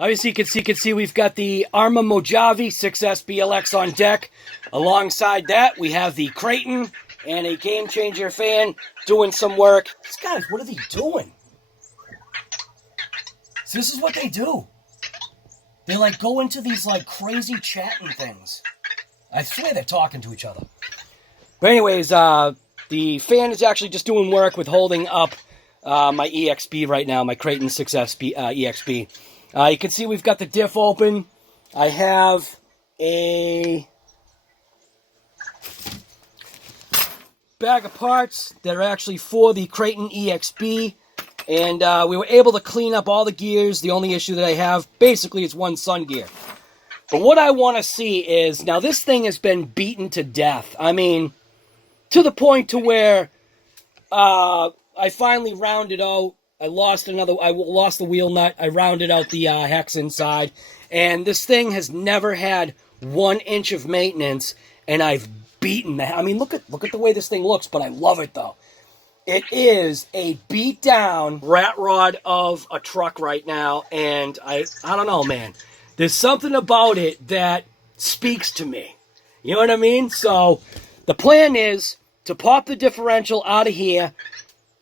Obviously, you can see we've got the ARRMA MOJAVE 6S BLX on deck. Alongside that, we have the Kraton and a Game Changer fan doing some work. These guys, what are they doing? So this is what they do. They like go into these like crazy chatting things. I swear they're talking to each other. But anyways, the fan is actually just doing work with holding up my EXB right now, my Kraton 6S EXB. You can see we've got the diff open. I have a bag of parts that are actually for the Kraton EXB. And we were able to clean up all the gears. The only issue that I have, basically, is one sun gear. But what I want to see is, now this thing has been beaten to death. I mean, to the point to where I finally rounded out. I lost the wheel nut. I rounded out the hex inside. And this thing has never had 1 inch of maintenance. And I've beaten that. I mean, look at the way this thing looks, but I love it, though. It is a beat down rat rod of a truck right now. And I don't know, man. There's something about it that speaks to me. You know what I mean? So the plan is to pop the differential out of here,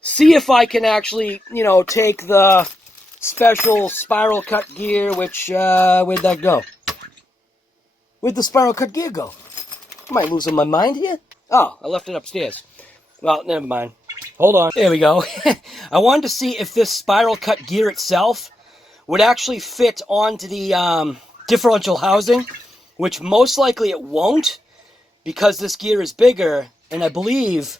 see if I can actually, you know, take the special spiral cut gear, which, where'd that go? Where'd the spiral cut gear go? Am I losing my mind here? Oh, I left it upstairs. Well, never mind. Hold on. There we go. I wanted to see if this spiral cut gear itself would actually fit onto the differential housing, which most likely it won't, because this gear is bigger, and I believe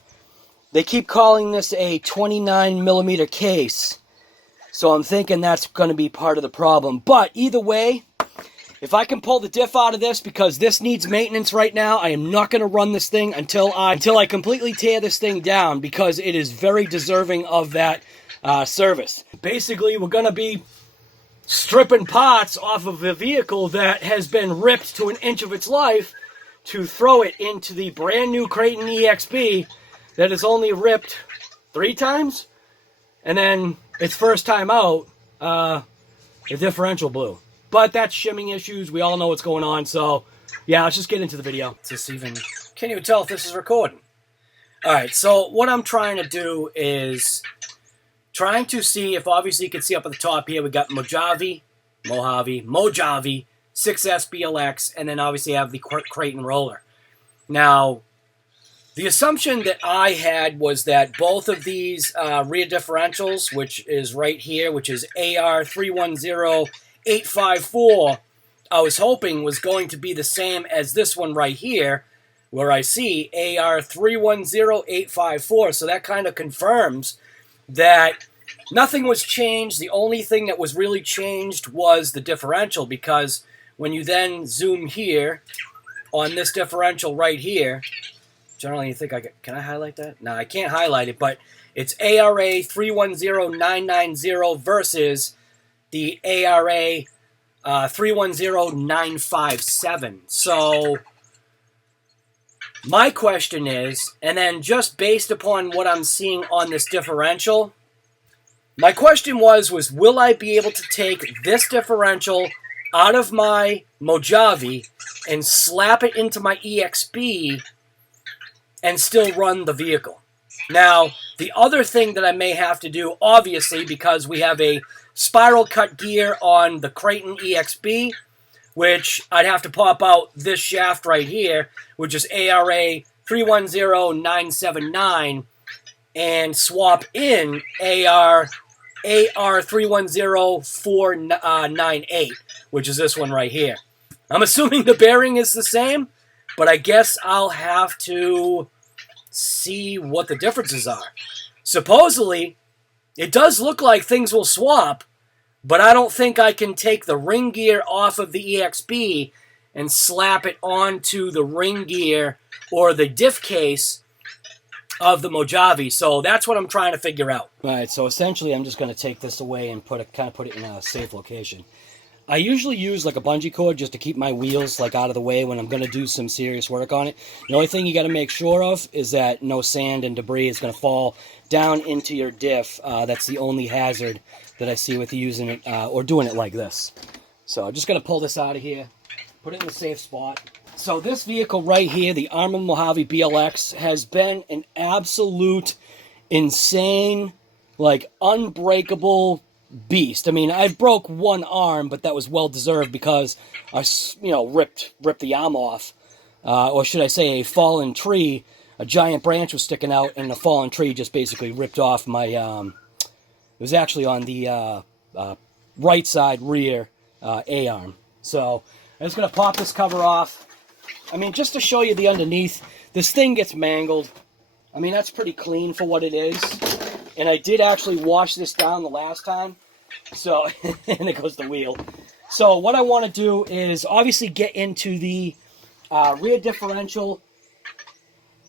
they keep calling this a 29mm case. So I'm thinking that's going to be part of the problem. But either way, if I can pull the diff out of this, because this needs maintenance right now, I am not going to run this thing until I completely tear this thing down, because it is very deserving of that service. Basically, we're going to be stripping parts off of a vehicle that has been ripped to 1 inch of its life to throw it into the brand new Kraton EXB that is only ripped 3 times, and then its first time out, the differential blew. But that's shimming issues. We all know what's going on. So, yeah, let's just get into the video. Can you tell if this is recording? All right, so what I'm trying to do is trying to see if, obviously you can see up at the top here, we got Mojave, 6S BLX, and then obviously I have the Kraton roller. Now, the assumption that I had was that both of these rear differentials, which is right here, which is AR310854, I was hoping was going to be the same as this one right here, where I see AR310854. So that kind of confirms that nothing was changed. The only thing that was really changed was the differential, because when you then zoom here on this differential right here, generally you think can I highlight that? No, I can't highlight it, but it's ARA 310990 versus the ARA 310957. So my question is, and then just based upon what I'm seeing on this differential, my question was will I be able to take this differential out of my Mojave and slap it into my EXB and still run the vehicle? Now, the other thing that I may have to do, obviously, because we have a spiral cut gear on the Kraton EXB, which I'd have to pop out this shaft right here, which is ARA 310979, and swap in AR 310498, which is this one right here. I'm assuming the bearing is the same, but I guess I'll have to see what the differences are. Supposedly, it does look like things will swap, but I don't think I can take the ring gear off of the EXB and slap it onto the ring gear or the diff case of the Mojave. So that's what I'm trying to figure out. All right, so essentially I'm just going to take this away and put it in a safe location. I usually use like a bungee cord just to keep my wheels like out of the way when I'm going to do some serious work on it. The only thing you got to make sure of is that no sand and debris is going to fall down into your diff. That's the only hazard that I see with using it or doing it like this. So I'm just going to pull this out of here, put it in the safe spot. So this vehicle right here, the ARRMA Mojave BLX, has been an absolute insane, like, unbreakable beast. I mean, I broke one arm, but that was well deserved because I, you know, ripped the arm off, or should I say, a fallen tree. A giant branch was sticking out, and the fallen tree just basically ripped off my. It was actually on the right side rear A-arm. So I'm just gonna pop this cover off. I mean, just to show you the underneath, this thing gets mangled. I mean, that's pretty clean for what it is. And I did actually wash this down the last time. So, and it goes the wheel. So what I want to do is obviously get into the rear differential.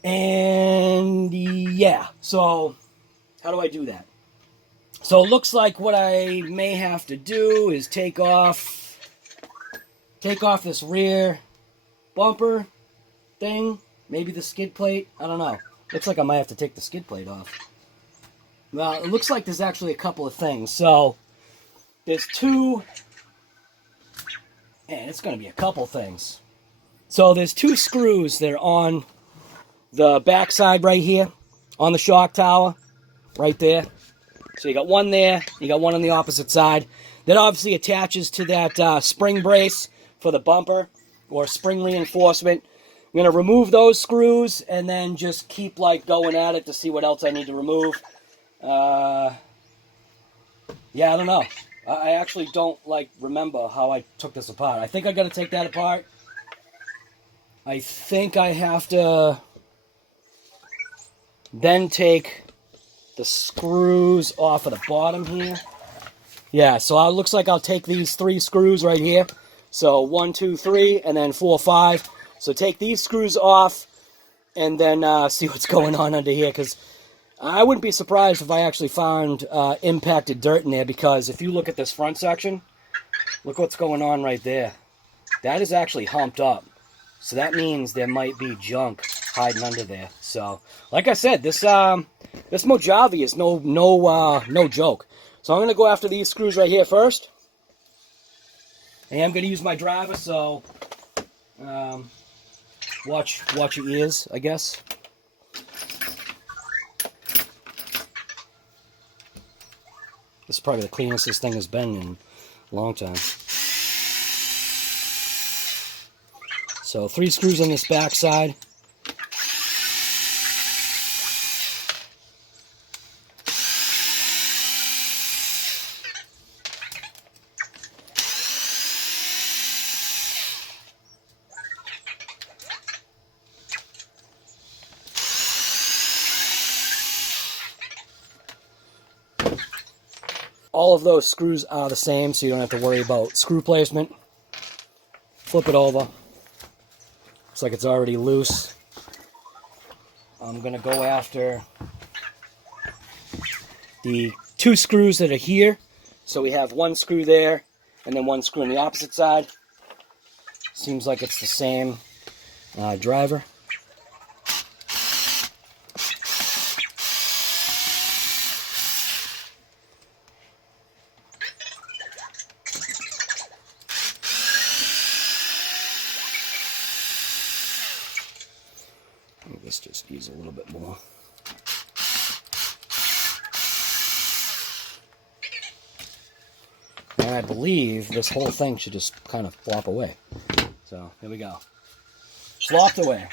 And yeah, so how do I do that? So it looks like what I may have to do is take off this rear bumper thing, maybe the skid plate, I don't know. Looks like I might have to take the skid plate off. Well, it looks like there's actually a couple of things. So there's two, and it's going to be a couple things. So there's two screws that are on the back side right here, on the shock tower, right there. So you got one there, you got one on the opposite side. That obviously attaches to that spring brace for the bumper, or spring reinforcement. I'm going to remove those screws and then just keep like going at it to see what else I need to remove. Yeah, I don't know. I actually don't like remember how I took this apart. I think I got to take that apart. I think I have to then take the screws off of the bottom here. Yeah, so it looks like I'll take these three screws right here. So 1, 2, 3, and then 4, 5. So take these screws off, and then see what's going on under here, because I wouldn't be surprised if I actually found impacted dirt in there, because if you look at this front section, look what's going on right there. That is actually humped up. So that means there might be junk hiding under there. So, like I said, this Mo-ja-vee is no joke. So I'm going to go after these screws right here first. I am going to use my driver, so watch your ears, I guess. This is probably the cleanest this thing has been in a long time. So 3 screws on this back side. All of those screws are the same, so you don't have to worry about screw placement. Flip it over. Looks like it's already loose. I'm going to go after the 2 screws that are here. So we have 1 screw there, and then 1 screw on the opposite side. Seems like it's the same driver. Let's just use a little bit more. And I believe this whole thing should just kind of flop away. So, here we go. Flopped away.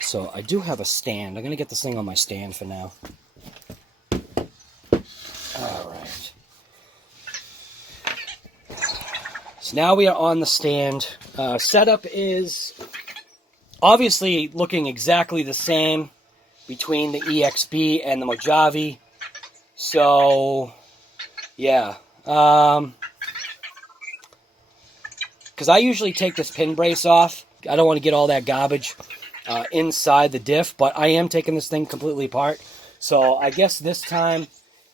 So, I do have a stand. I'm going to get this thing on my stand for now. Alright. So now we are on the stand. Setup is obviously looking exactly the same between the EXB and the Mo-ja-vee. So, yeah. Because I usually take this pin brace off. I don't want to get all that garbage inside the diff, but I am taking this thing completely apart. So I guess this time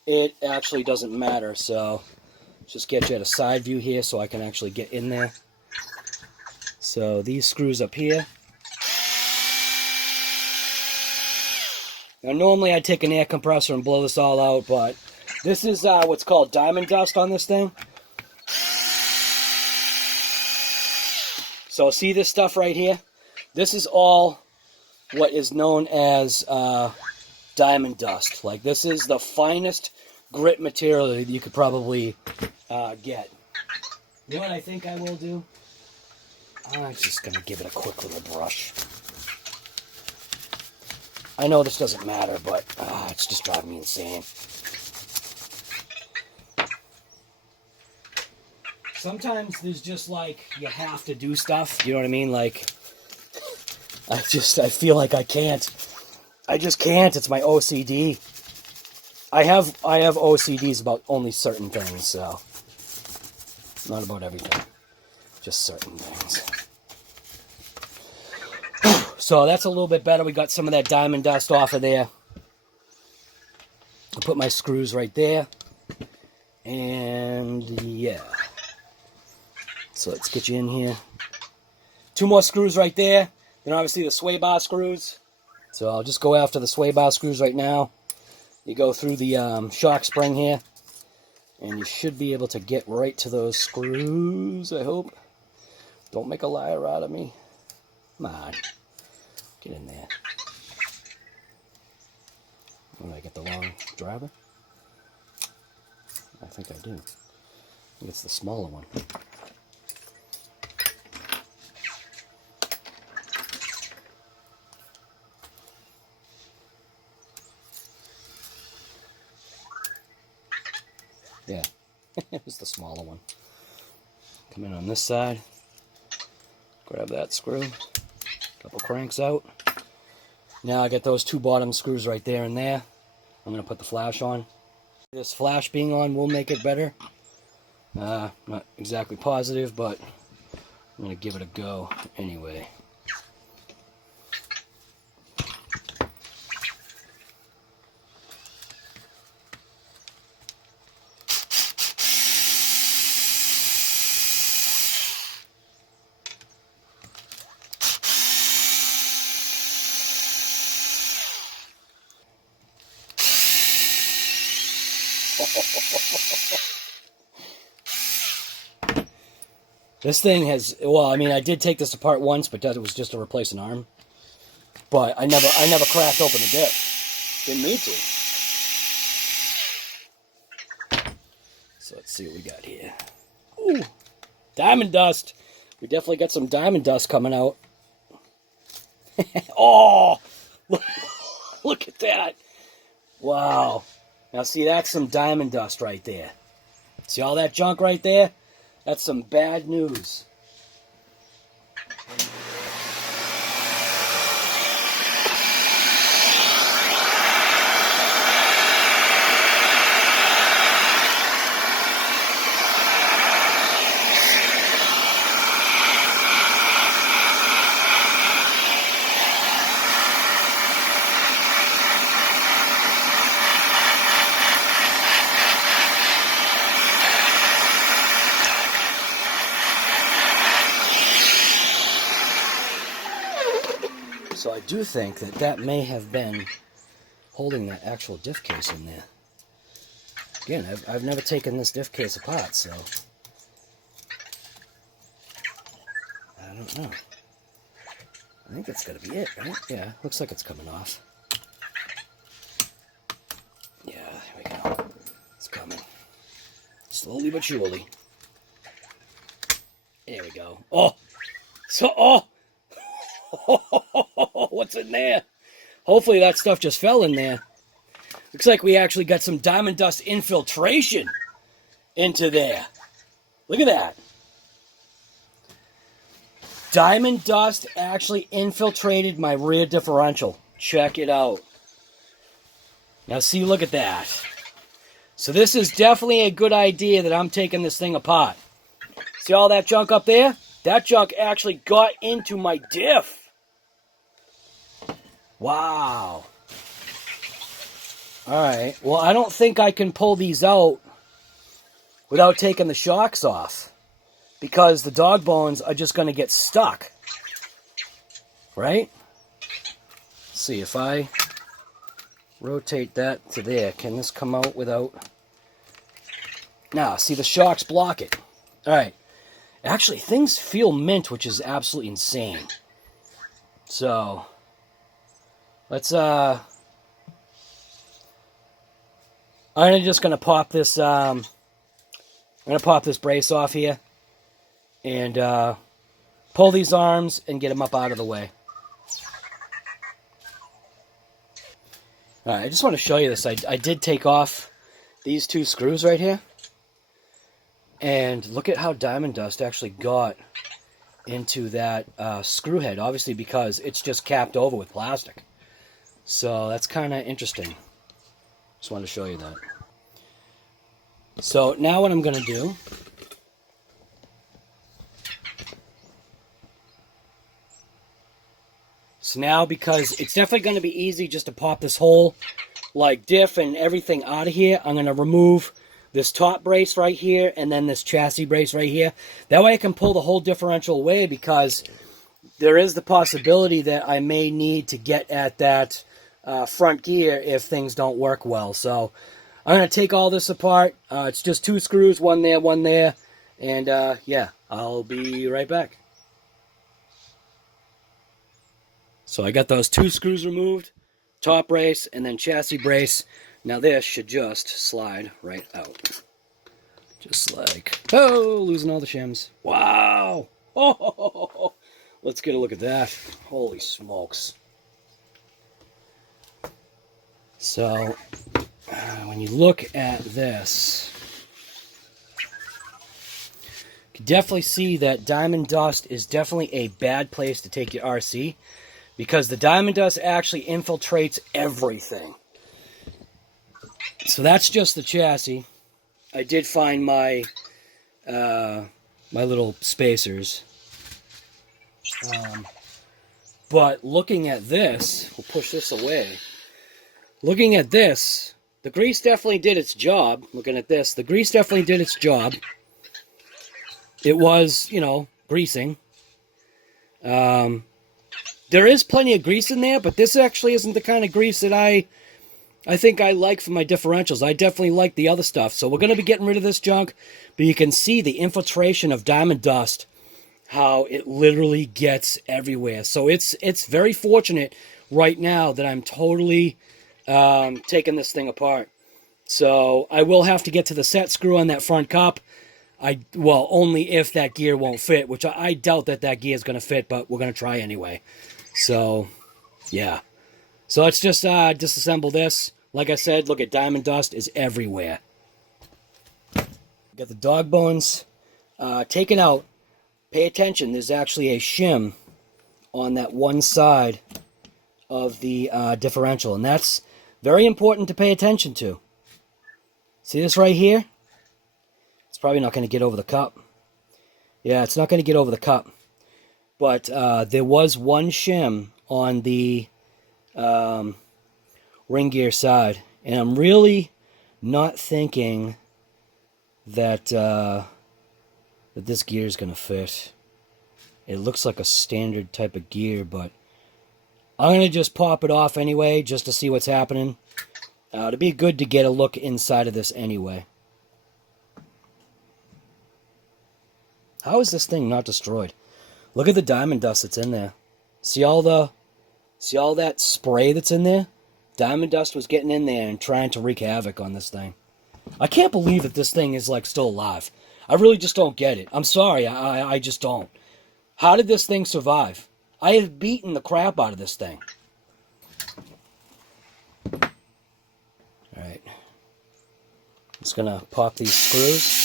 it actually doesn't matter. So just get you at a side view here so I can actually get in there. So these screws up here. Now normally I'd take an air compressor and blow this all out, but This is what's called diamond dust on this thing. So see this stuff right here? This is all what is known as diamond dust. Like, this is the finest grit material that you could probably get. You know what I think I will do? I'm just going to give it a quick little brush. I know this doesn't matter, but it's just driving me insane. Sometimes there's just like, you have to do stuff, you know what I mean? Like, I feel like I can't. I just can't. It's my OCD. I have OCDs about only certain things, so not about everything. Just certain things. So that's a little bit better. We got some of that diamond dust off of there. I put my screws right there. And yeah. So let's get you in here. 2 more screws right there. Then obviously the sway bar screws. So I'll just go after the sway bar screws right now. You go through the shock spring here. And you should be able to get right to those screws, I hope. Don't make a liar out of me. Come on. Get in there. Oh, did I get the wrong driver? I think I do. I think it's the smaller one. Yeah, it was the smaller one. Come in on this side. Grab that screw. Couple cranks out. Now I got those 2 bottom screws right there and there. I'm going to put the flash on. This flash being on will make it better. Not exactly positive, but I'm going to give it a go anyway. This thing has, well, I mean, I did take this apart once, but that was just to replace an arm. But I never cracked open a diff. Didn't need to. So let's see what we got here. Ooh, diamond dust. We definitely got some diamond dust coming out. Oh, look at that. Wow. Now see, that's some diamond dust right there. See all that junk right there? That's some bad news. So I do think that that may have been holding that actual diff case in there. Again, I've never taken this diff case apart, so I don't know. I think that's got to be it, right? Yeah, looks like it's coming off. Yeah, here we go. It's coming. Slowly but surely. There we go. Oh! So, oh! What's in there? Hopefully that stuff just fell in there. Looks like we actually got some diamond dust infiltration into there. Look at that. Diamond dust actually infiltrated my rear differential. Check it out. Now see, look at that. So this is definitely a good idea that I'm taking this thing apart. See all that junk up there? That junk actually got into my diff. Wow. Alright, well I don't think I can pull these out without taking the shocks off, because the dog bones are just going to get stuck. Right? Let's see, if I rotate that to there, can this come out without Now, see, the shocks block it. All right. Actually, things feel mint, which is absolutely insane. So, let's, I'm just going to pop this, I'm going to pop this brace off here. And, pull these arms and get them up out of the way. All right, I just want to show you this. I did take off these two screws right here. And look at how diamond dust actually got into that screw head. Obviously because it's just capped over with plastic. So that's kind of interesting. Just wanted to show you that. So now what I'm going to do... So now, because it's definitely going to be easy just to pop this whole, like, diff and everything out of here, I'm going to remove this top brace right here and then this chassis brace right here. That way I can pull the whole differential away, because there is the possibility that I may need to get at that front gear if things don't work well. So I'm going to take all this apart. It's just two screws, one there, and yeah, I'll be right back. So I got those two screws removed, top brace, and then chassis brace. Now this should just slide right out. Just like, oh, losing all the shims. Wow! Oh, let's get a look at that. Holy smokes. So, when you look at this, you can definitely see that diamond dust is definitely a bad place to take your RC. Because the diamond dust actually infiltrates everything. So that's just the chassis. I did find my my little spacers. But looking at this, we'll push this away. Looking at this, the grease definitely did its job. Looking at this, the grease definitely did its job. It was, you know, greasing. There is plenty of grease in there, but this actually isn't the kind of grease that I think I like for my differentials. I definitely like the other stuff. So we're going to be getting rid of this junk, but you can see the infiltration of diamond dust, how it literally gets everywhere. So it's very fortunate right now that I'm totally taking this thing apart. So I will have to get to the set screw on that front cup. Well, only if that gear won't fit, which I doubt that gear is going to fit, but we're going to try anyway. So, yeah. So let's just disassemble this. Like I said, look at diamond dust is everywhere. Got the dog bones taken out. Pay attention, there's actually a shim on that one side of the differential, and that's very important to pay attention to. See this right here? It's probably not going to get over the cup. Yeah, it's not going to get over the cup. But there was one shim on the ring gear side, and I'm really not thinking that that this gear is going to fit. It looks like a standard type of gear, but I'm going to just pop it off anyway, just to see what's happening. It'd be good to get a look inside of this anyway. How is this thing not destroyed? Look at the diamond dust that's in there. See all that spray that's in there? Diamond dust was getting in there and trying to wreak havoc on this thing. I can't believe that this thing is like still alive. I really just don't get it. I'm sorry, I just don't. How did this thing survive? I have beaten the crap out of this thing. Alright. Just gonna pop these screws.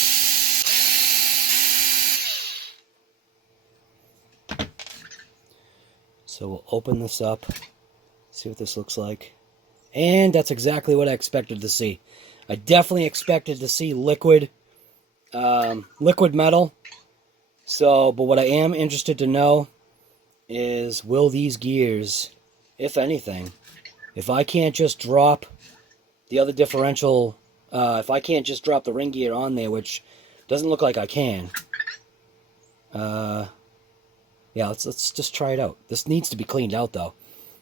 So we'll open this up, see what this looks like. And that's exactly what I expected to see. I definitely expected to see liquid metal. So, but what I am interested to know is, will these gears, if anything, if I can't just drop the other differential, if I can't just drop the ring gear on there, which doesn't look like I can, yeah, let's just try it out. This needs to be cleaned out, though.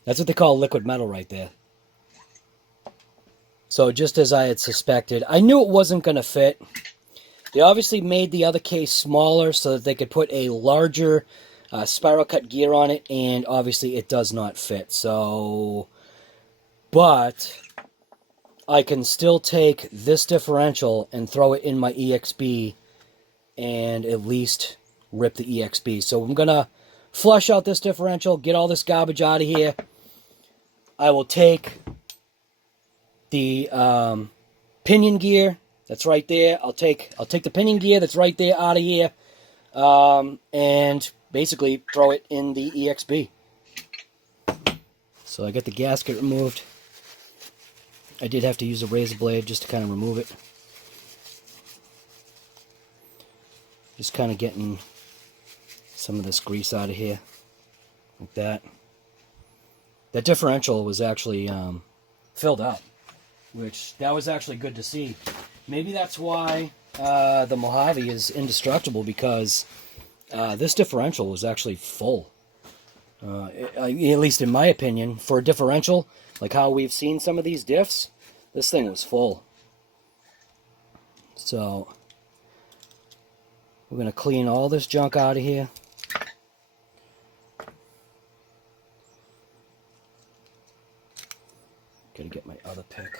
That's what they call liquid metal right there. So just as I had suspected, I knew it wasn't going to fit. They obviously made the other case smaller so that they could put a larger spiral cut gear on it, and obviously it does not fit. So, but I can still take this differential and throw it in my EXB and at least rip the EXB. So I'm going to flush out this differential, get all this garbage out of here. I will take the pinion gear that's right there. I'll take the pinion gear that's right there out of here, and basically throw it in the EXB. So I got the gasket removed. I did have to use a razor blade just to kind of remove it. Just kind of getting some of this grease out of here, like that. That differential was actually filled up, which that was actually good to see. Maybe that's why the Mojave is indestructible, because this differential was actually full. At least in my opinion, for a differential, like how we've seen some of these diffs, this thing was full. So we're going to clean all this junk out of here. Gotta get my other pick.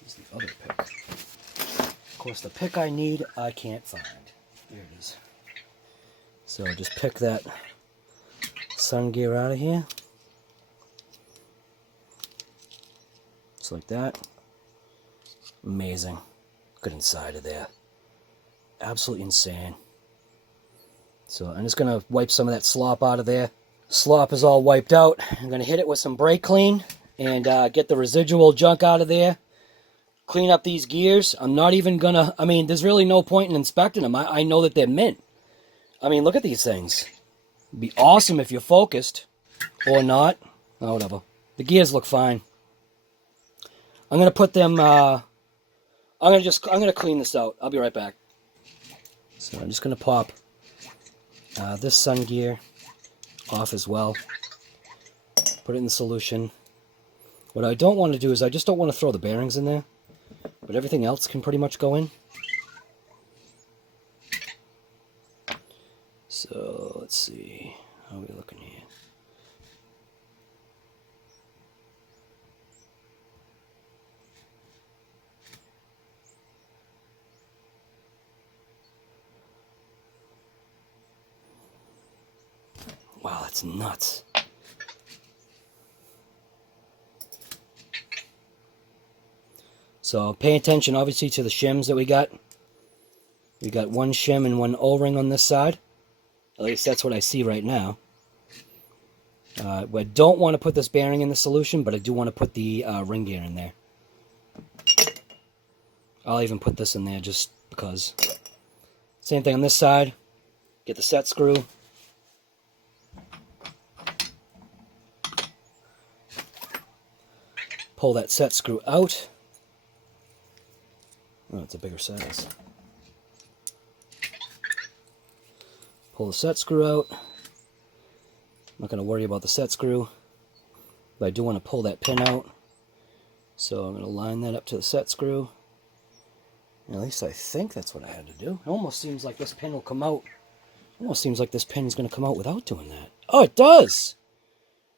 Here's the other pick. Of course, the pick I need, I can't find. There it is. So just pick that sun gear out of here. Just like that. Amazing. Look at inside of there. Absolutely insane. So I'm just going to wipe some of that slop out of there. Slop is all wiped out. I'm going to hit it with some brake clean and get the residual junk out of there. Clean up these gears. I'm not even going to... I mean, there's really no point in inspecting them. I know that they're mint. I mean, look at these things. It'd be awesome if you're focused. Or not. Oh, whatever. The gears look fine. I'm going to put them... I'm going to clean this out. I'll be right back. So I'm just going to pop this sun gear off as well. Put it in the solution. What I don't want to do is I just don't want to throw the bearings in there. But everything else can pretty much go in. So let's see. How are we looking here? Wow, that's nuts. So pay attention, obviously, to the shims that we got. We got one shim and one O-ring on this side. At least that's what I see right now. I don't want to put this bearing in the solution, but I do want to put the ring gear in there. I'll even put this in there just because. Same thing on this side. Get the set screw. Pull that set screw out. Oh, it's a bigger size. Pull the set screw out. I'm not going to worry about the set screw, but I do want to pull that pin out. So I'm going to line that up to the set screw. At least I think that's what I had to do. It almost seems like this pin will come out. It almost seems like this pin is going to come out without doing that. Oh, it does!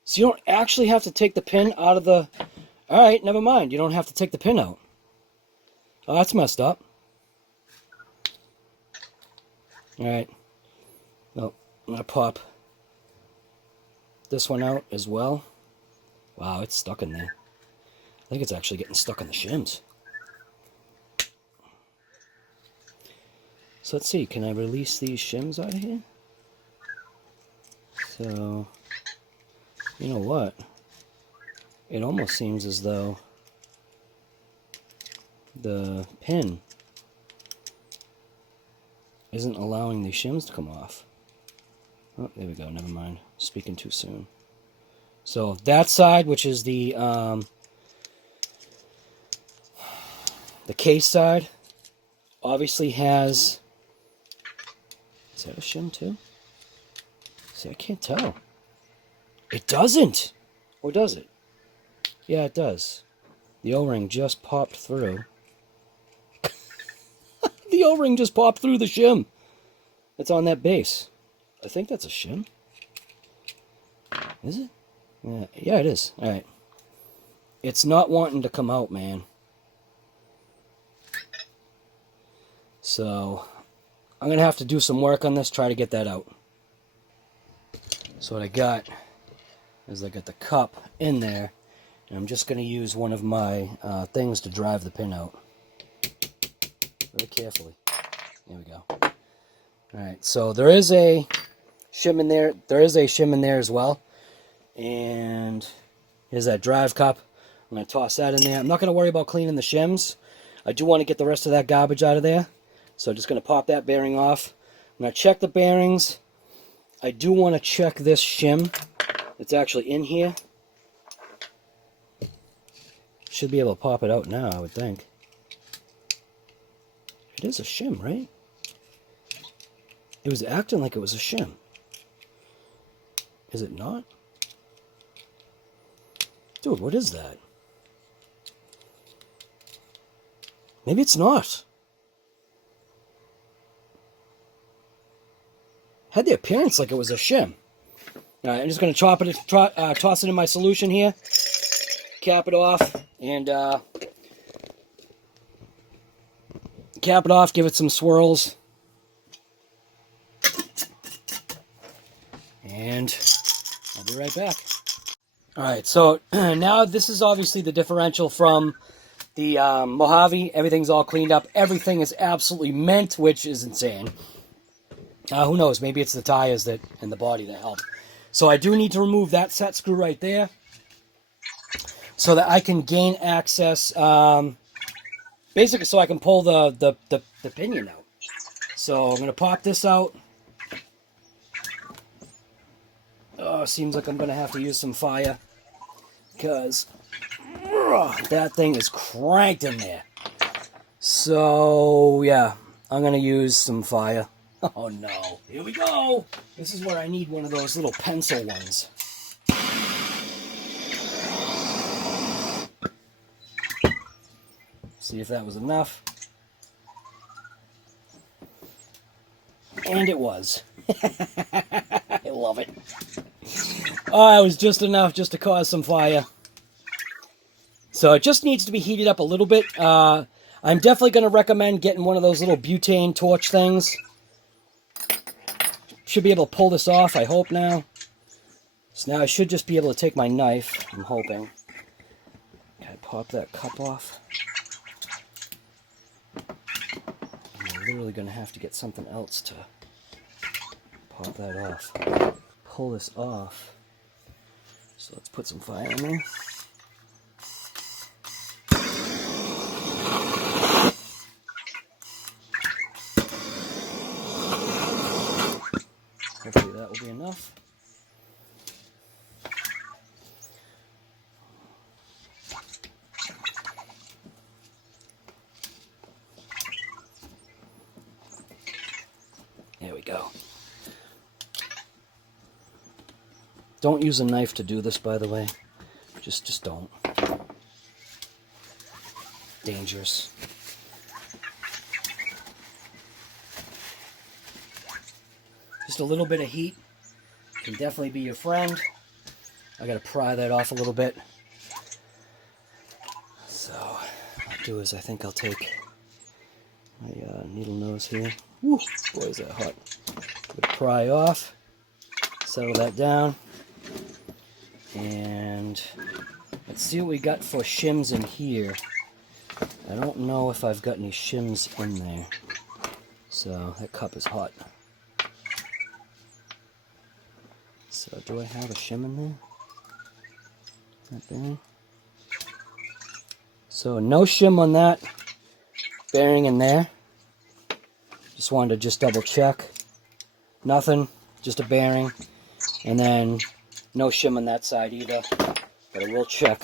So you don't actually have to take the pin out of the... Alright, never mind. You don't have to take the pin out. Oh, that's messed up. Alright. Well, I'm going to pop this one out as well. Wow, it's stuck in there. I think it's actually getting stuck in the shims. So let's see, can I release these shims out of here? So, you know what? It almost seems as though the pin isn't allowing the shims to come off. Oh, there we go, never mind. Speaking too soon. So that side, which is the case side, obviously has... Is that a shim too? See, I can't tell. It doesn't! Or does it? Yeah, it does. The O-ring just popped through. the O-ring just popped through the shim. It's on that base. I think that's a shim. Is it? Yeah, it is. All right. It's not wanting to come out, man. So I'm going to have to do some work on this, try to get that out. So what I got is I got the cup in there, and I'm just going to use one of my things to drive the pin out. Very carefully. There we go. Alright, so there is a shim in there. There is a shim in there as well. And here's that drive cup. I'm going to toss that in there. I'm not going to worry about cleaning the shims. I do want to get the rest of that garbage out of there. So I'm just going to pop that bearing off. I'm going to check the bearings. I do want to check this shim. It's actually in here. Should be able to pop it out now, I would think. It is a shim, right? It was acting like it was a shim. Is it not? Dude, what is that? Maybe it's not. Had the appearance like it was a shim. Alright, I'm just going to chop it, toss it in my solution here. Cap it off. And cap it off, give it some swirls. And I'll be right back. Alright, so now this is obviously the differential from the Mojave. Everything's all cleaned up. Everything is absolutely mint, which is insane. Who knows? Maybe it's the tires that and the body that help. So I do need to remove that set screw right there so that I can gain access, basically so I can pull the pinion out. So I'm going to pop this out. Oh, seems like I'm going to have to use some fire because that thing is cranked in there. So, yeah, I'm going to use some fire. Oh, no. Here we go. This is where I need one of those little pencil ones. See if that was enough. And it was. I love it. Oh, it was just enough just to cause some fire. So it just needs to be heated up a little bit. I'm definitely going to recommend getting one of those little butane torch things. Should be able to pull this off, I hope now. So now I should just be able to take my knife, I'm hoping. Okay, pop that cup off. I'm literally going to have to get something else to pop that off. Pull this off. So let's put some fire in there. Hopefully that will be enough. There we go. Don't use a knife to do this, by the way. Just don't. Dangerous. Just a little bit of heat can definitely be your friend. I gotta pry that off a little bit. So what I'll do is I think I'll take my needle nose here. Woo, boy is that hot. Pry off, settle that down, and let's see what we got for shims in here. I don't know if I've got any shims in there. So that cup is hot. So do I have a shim in there? That bearing? So no shim on that bearing in there. Just wanted to double check. Nothing, just a bearing. And then no shim on that side either. But I will check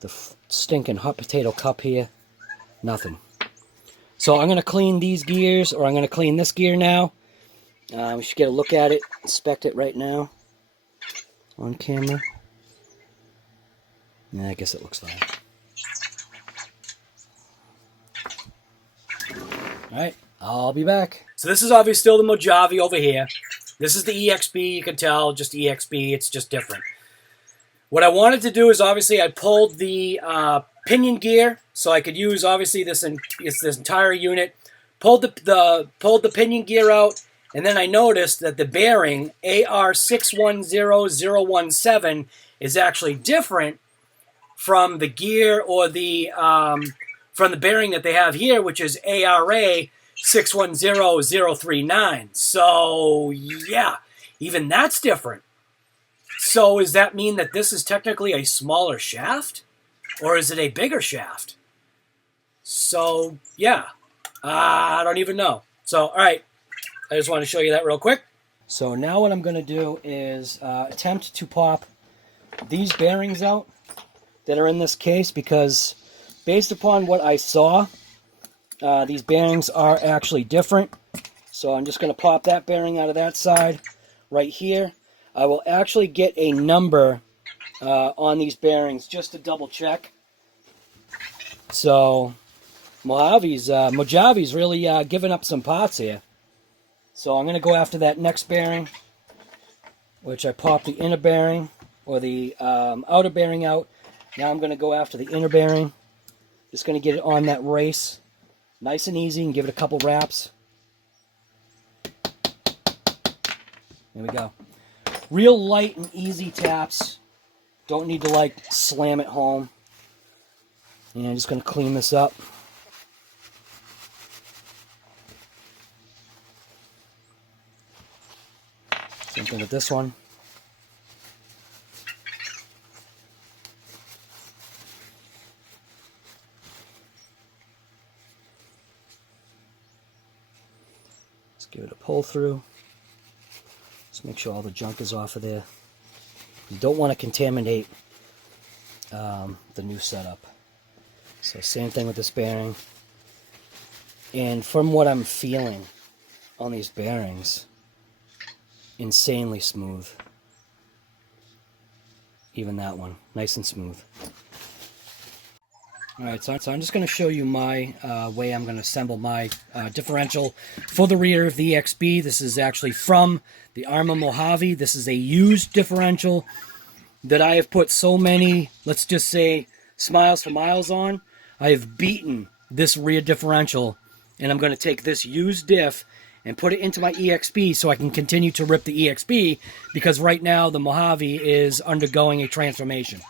the stinking hot potato cup here. Nothing. So I'm going to clean these gears, or I'm going to clean this gear now. We should get a look at it, inspect it right now. On camera. Yeah, I guess it looks fine. All right, I'll be back. So this is obviously still the Mo-ja-vee over here. This is the EXB, you can tell, just EXB, it's just different. What I wanted to do is obviously I pulled the pinion gear, so I could use obviously this entire unit. Pulled the pinion gear out, and then I noticed that the bearing AR610017 is actually different from the gear or the from the bearing that they have here, which is ARA 610039. So yeah, even that's different. So does that mean that this is technically a smaller shaft? Or is it a bigger shaft? So, yeah. I don't even know. So, all right. I just want to show you that real quick. So now what I'm going to do is attempt to pop these bearings out that are in this case, because based upon what I saw, these bearings are actually different. So I'm just going to pop that bearing out of that side right here. I will actually get a number on these bearings just to double check. So Mo-ja-vee's really giving up some parts here. So I'm going to go after that next bearing, which I popped the inner bearing or the outer bearing out. Now I'm going to go after the inner bearing. Just going to get it on that race. Nice and easy, and give it a couple wraps. There we go. Real light and easy taps. Don't need to like slam it home. And I'm just going to clean this up. Same thing with this one. Let's give it a pull through. Just make sure all the junk is off of there. You don't want to contaminate the new setup. So same thing with this bearing. And from what I'm feeling on these bearings, insanely smooth. Even that one, nice and smooth. Alright, so I'm just going to show you my way I'm going to assemble my differential for the rear of the EXB. This is actually from the ARRMA MOJAVE. This is a used differential that I have put so many, let's just say, smiles for miles on. I have beaten this rear differential, and I'm going to take this used diff and put it into my EXB so I can continue to rip the EXB, because right now the Mo-ja-vee is undergoing a transformation.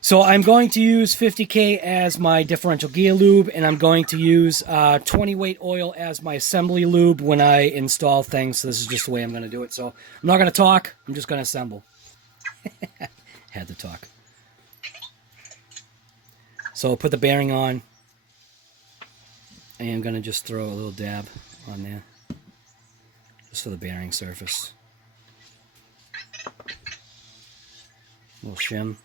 So I'm going to use 50K as my differential gear lube, and I'm going to use 20 weight oil as my assembly lube when I install things. So this is just the way I'm going to do it. So I'm not going to talk, I'm just going to assemble. Had to talk. So I'll put the bearing on, and I'm going to just throw a little dab on there, just for the bearing surface. A little shim.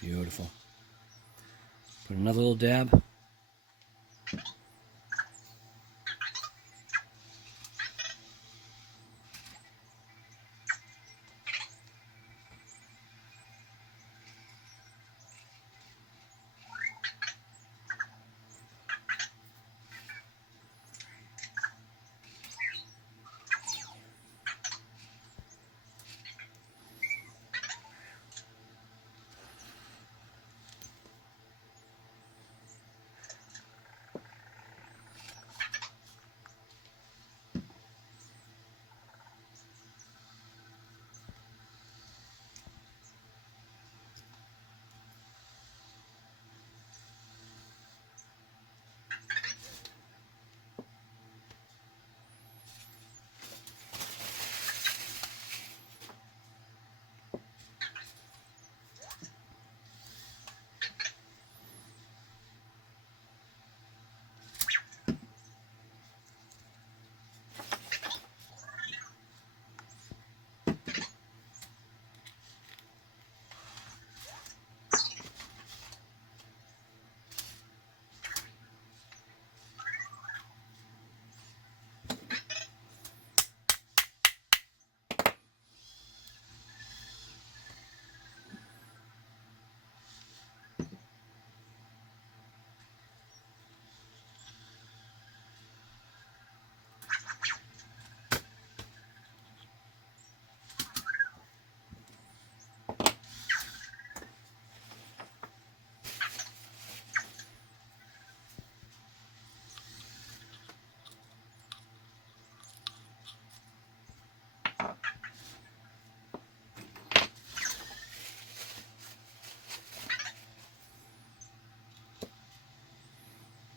Beautiful. Put another little dab.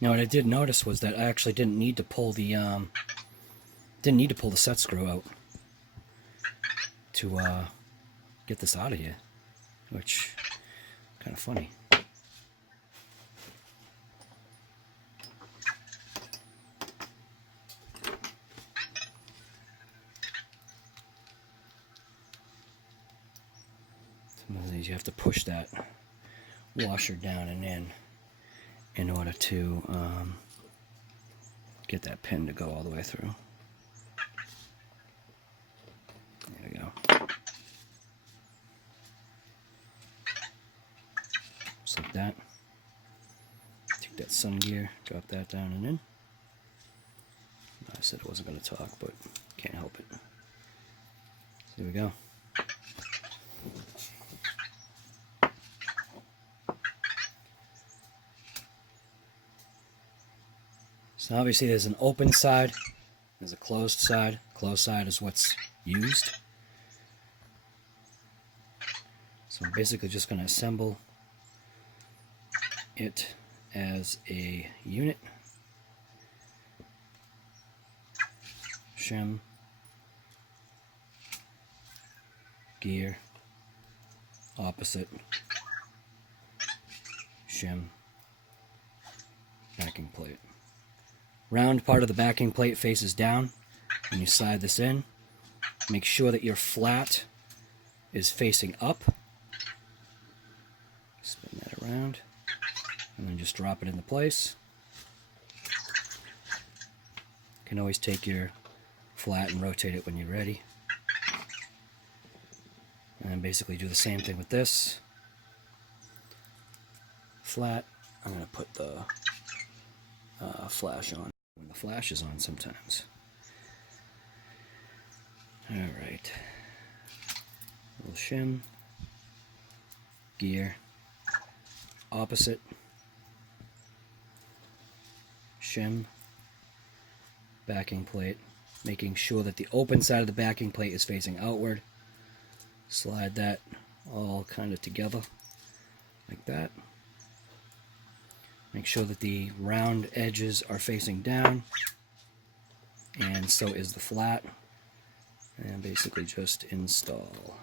Now what I did notice was that I actually didn't need to pull the set screw out to get this out of here, which kind of funny. Some of these you have to push that washer down and in order to get that pin to go all the way through. There we go. Just like that. Take that sun gear, drop that down and in. I said I wasn't going to talk, but can't help it. There we go. So obviously there's an open side, there's a closed side. Closed side is what's used. So I'm basically just going to assemble it as a unit. Shim, gear, opposite, shim, backing plate. Round part of the backing plate faces down. When you slide this in, make sure that your flat is facing up. Spin that around, and then just drop it into place. You can always take your flat and rotate it when you're ready. And basically do the same thing with this. Flat. I'm going to put the flash on. When the flash is on sometimes. Alright. Little shim. Gear. Opposite. Shim. Backing plate. Making sure that the open side of the backing plate is facing outward. Slide that all kind of together. Like that. Make sure that the round edges are facing down, and so is the flat, and basically just install.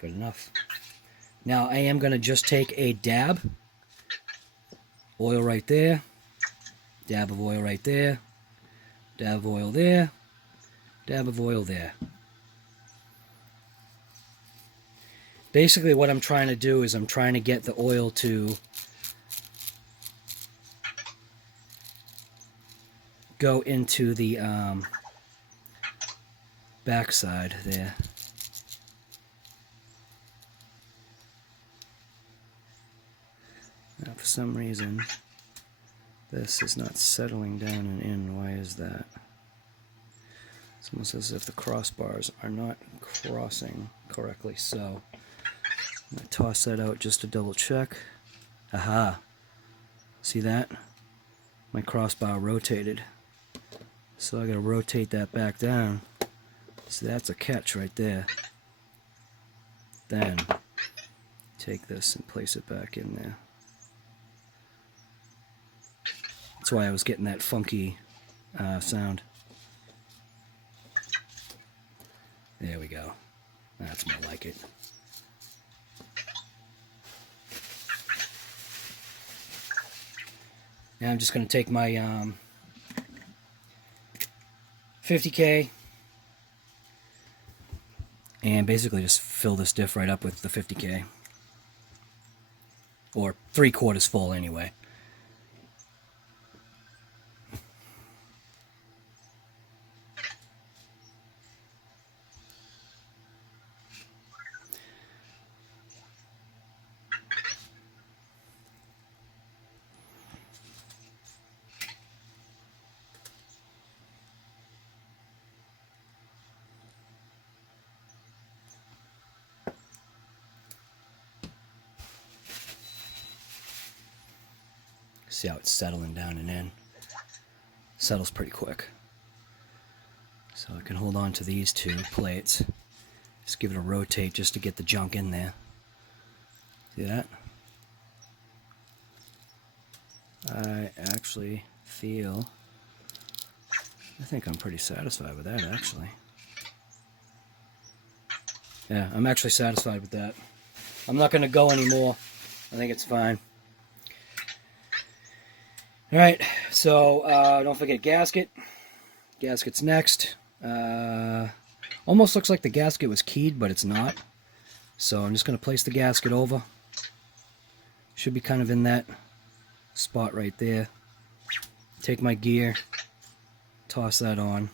Good enough. Now I am going to just take a dab, oil right there, dab of oil right there, dab of oil there, dab of oil there. Basically what I'm trying to do is I'm trying to get the oil to go into the backside there. Now for some reason this is not settling down and in. Why is that? It's almost as if the crossbars are not crossing correctly, so I'm going to toss that out just to double check. Aha! See that? My crossbar rotated. So I got to rotate that back down. So that's a catch right there. Then take this and place it back in there. That's why I was getting that funky sound. There we go. That's more like it. Now I'm just going to take my 50K and basically just fill this diff right up with the 50K. Or 3/4 full anyway. See how it's settling down and in. Settles pretty quick. So I can hold on to these two plates. Just give it a rotate just to get the junk in there. See that? I actually feel, I think I'm pretty satisfied with that, actually. Yeah, I'm actually satisfied with that. I'm not going to go anymore. I think it's fine. Alright, so don't forget gasket. Gasket's next. Almost looks like the gasket was keyed, but it's not. So I'm just going to place the gasket over. Should be kind of in that spot right there. Take my gear, toss that on.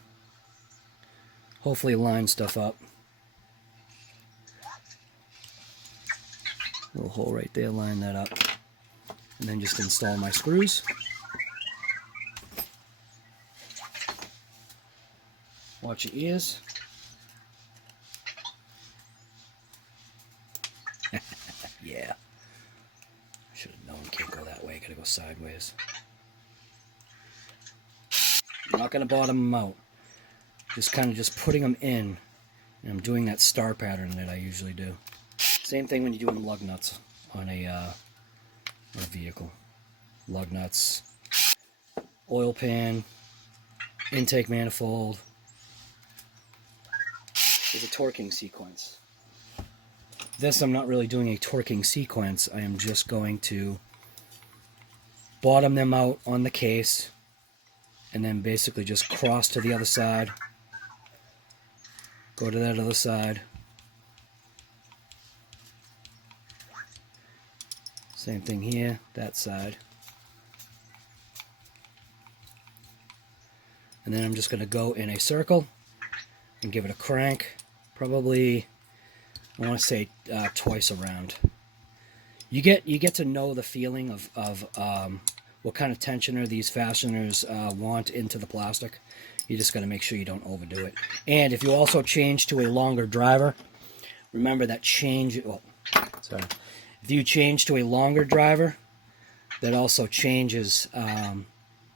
Hopefully line stuff up. Little hole right there, line that up. And then just install my screws. Watch your ears. Yeah. Should have known, can't go that way, gotta go sideways. I'm not gonna bottom them out. Just kind of just putting them in. And I'm doing that star pattern that I usually do. Same thing when you're doing lug nuts on a vehicle. Lug nuts, oil pan, intake manifold. There's a torquing sequence. This, I'm not really doing a torquing sequence. I am just going to bottom them out on the case and then basically just cross to the other side. Go to that other side. Same thing here, that side. And then I'm just going to go in a circle and give it a crank. Probably, I want to say twice around. You get to know the feeling of what kind of tensioner these fasteners want into the plastic. You just got to make sure you don't overdo it. And if you also change to a longer driver, remember that change. Oh, sorry. If you change to a longer driver, that also changes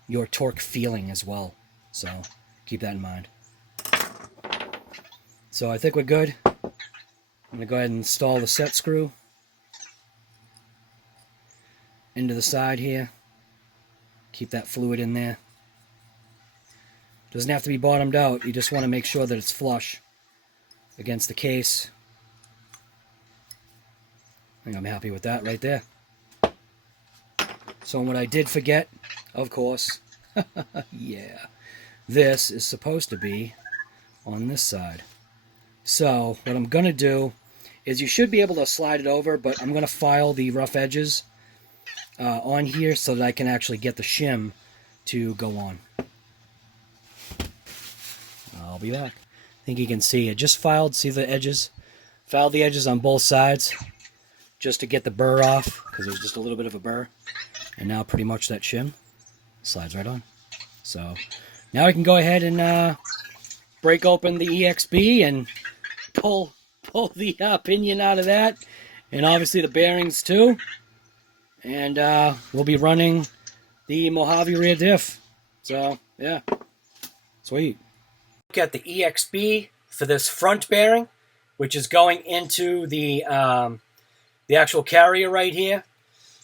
your torque feeling as well. So keep that in mind. So I think we're good. I'm going to go ahead and install the set screw into the side here. Keep that fluid in there. Doesn't have to be bottomed out. You just want to make sure that it's flush against the case. I think I'm happy with that right there. So what I did forget, of course, yeah, this is supposed to be on this side. So what I'm going to do is, you should be able to slide it over, but I'm going to file the rough edges on here so that I can actually get the shim to go on. I'll be back. I think you can see it just filed. See the edges? Filed the edges on both sides just to get the burr off, because there's just a little bit of a burr. And now pretty much that shim slides right on. So now I can go ahead and break open the EXB and pull the pinion out of that, and obviously the bearings too. And we'll be running the Mojave rear diff. So yeah, sweet. Look at the EXB for this front bearing, which is going into the actual carrier right here.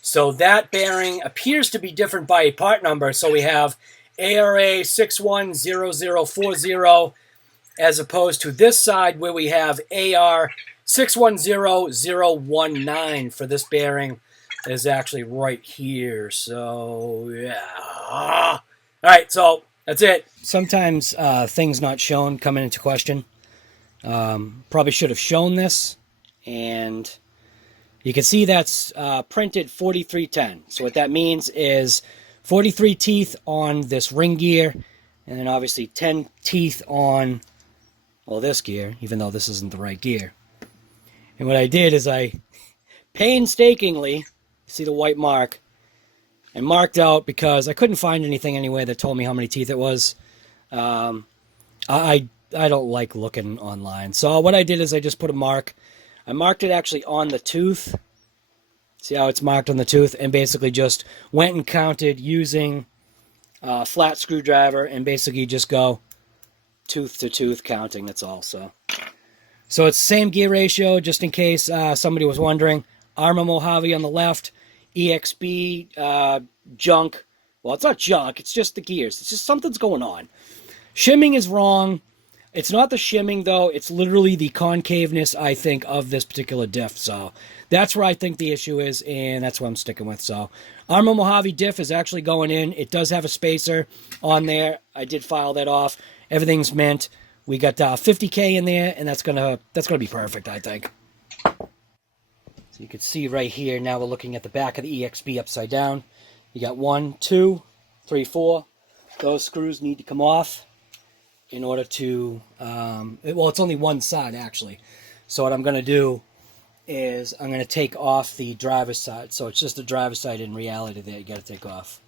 So that bearing appears to be different by a part number. So we have ARA 610040 as opposed to this side where we have AR 610019 for this bearing is actually right here. So yeah. All right, so that's it. Sometimes things not shown come into question. Probably should have shown this, and you can see that's printed 4310. So what that means is 43 teeth on this ring gear, and then obviously 10 teeth on, well, this gear, even though this isn't the right gear. And what I did is I painstakingly, see the white mark, and marked out, because I couldn't find anything anywhere that told me how many teeth it was. I don't like looking online. So what I did is I just put a mark. I marked it actually on the tooth. See how it's marked on the tooth? And basically just went and counted using a flat screwdriver, and basically just go tooth to tooth counting. That's all. So it's the same gear ratio, just in case somebody was wondering. ARRMA Mojave on the left, EXB junk. Well, it's not junk, it's just the gears. It's just something's going on. Shimming is wrong. It's not the shimming, though. It's literally the concaveness, I think, of this particular diff. So that's where I think the issue is, and that's what I'm sticking with. So ARRMA Mojave diff is actually going in. It does have a spacer on there. I did file that off. Everything's mint. We got 50K in there, and that's gonna be perfect, I think. So you can see right here, now we're looking at the back of the EXB upside down. You got 1, 2, 3, 4. Those screws need to come off in order to, well, it's only one side, actually. So what I'm going to do is I'm going to take off the driver's side. So it's just the driver's side in reality that you got to take off.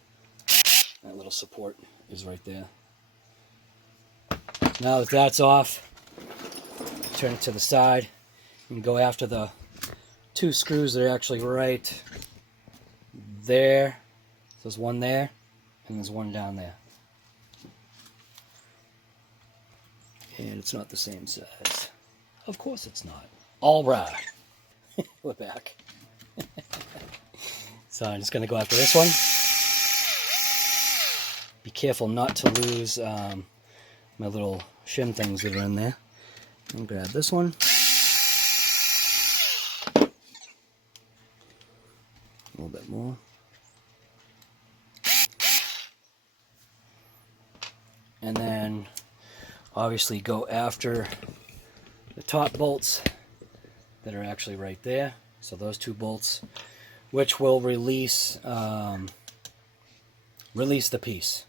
That little support is right there. Now that that's off, turn it to the side and go after the 2 screws that are actually right there. So there's one there and there's one down there. And it's not the same size. Of course it's not. All right. We're back. So I'm just going to go after this one. Be careful not to lose my little shim things that are in there. And grab this one. A little bit more. And then obviously go after the top bolts that are actually right there. So those 2 bolts, which will release release the piece.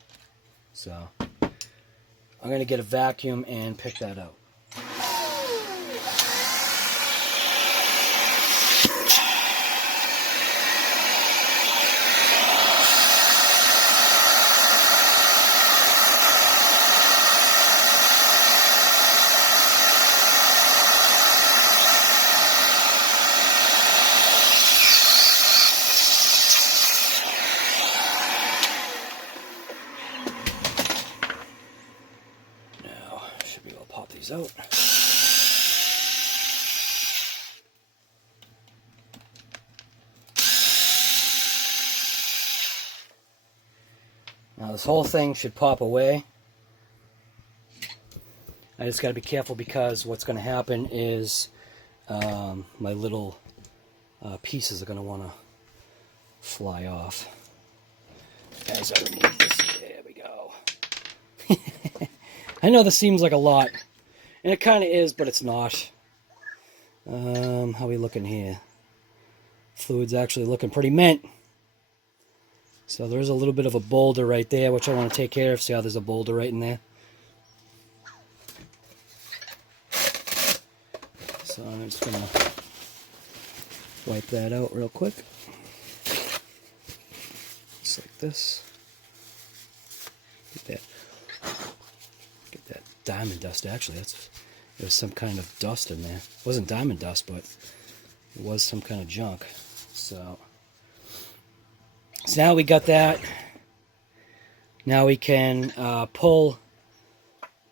So I'm going to get a vacuum and pick that out. Out. Now this whole thing should pop away. I just got to be careful because what's going to happen is my little pieces are going to want to fly off. As I remove this, there we go. I know this seems like a lot. And it kind of is, but it's not. How are we looking here? Fluid's actually looking pretty mint. So there's a little bit of a boulder right there, which I want to take care of. See how there's a boulder right in there? So I'm just going to wipe that out real quick. Just like this. Get that diamond dust. Actually, there's some kind of dust in there. It wasn't diamond dust, but it was some kind of junk. So now we got that. Now we can pull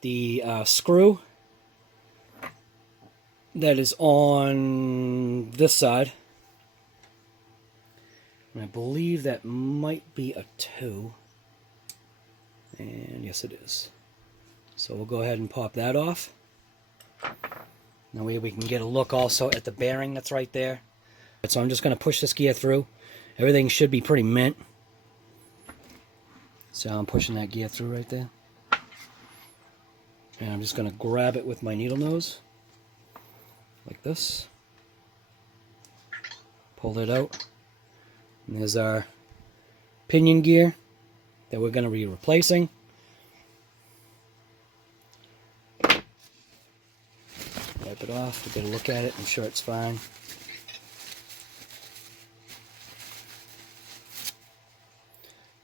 the screw that is on this side. And I believe that might be a 2. And yes, it is. So we'll go ahead and pop that off. Now we can get a look also at the bearing that's right there. So I'm just going to push this gear through. Everything should be pretty mint. So I'm pushing that gear through right there. And I'm just going to grab it with my needle nose. Like this. Pull it out. And there's our pinion gear that we're going to be replacing. Wipe it off, we'll get a look at it, I'm sure it's fine.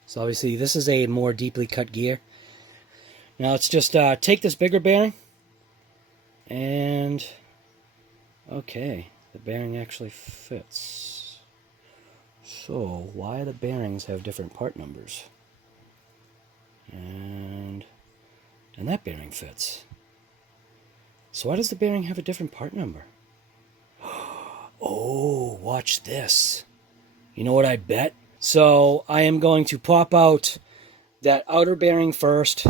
So obviously this is a more deeply cut gear. Now let's just take this bigger bearing and okay, the bearing actually fits. So why do the bearings have different part numbers? And that bearing fits. So why does the bearing have a different part number? Oh, watch this. You know what I bet? So I am going to pop out that outer bearing first.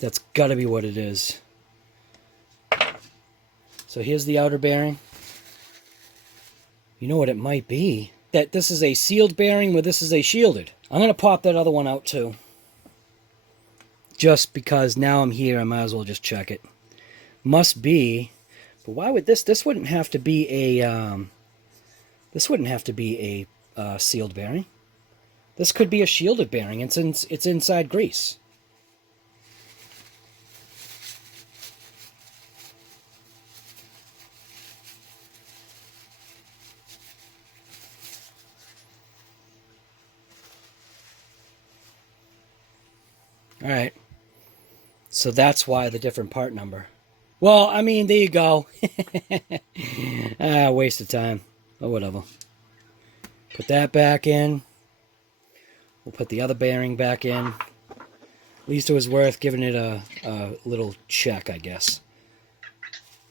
That's got to be what it is. So here's the outer bearing. You know what it might be? That this is a sealed bearing where this is a shielded. I'm going to pop that other one out too. Just because now I'm here, I might as well just check it. Must be, but why would this wouldn't have to be a, this wouldn't have to be a sealed bearing. This could be a shielded bearing. It's inside grease. All right. So that's why the different part number. Well, I mean, there you go. Waste of time. Oh, whatever. Put that back in. We'll put the other bearing back in. At least it was worth giving it a little check, I guess.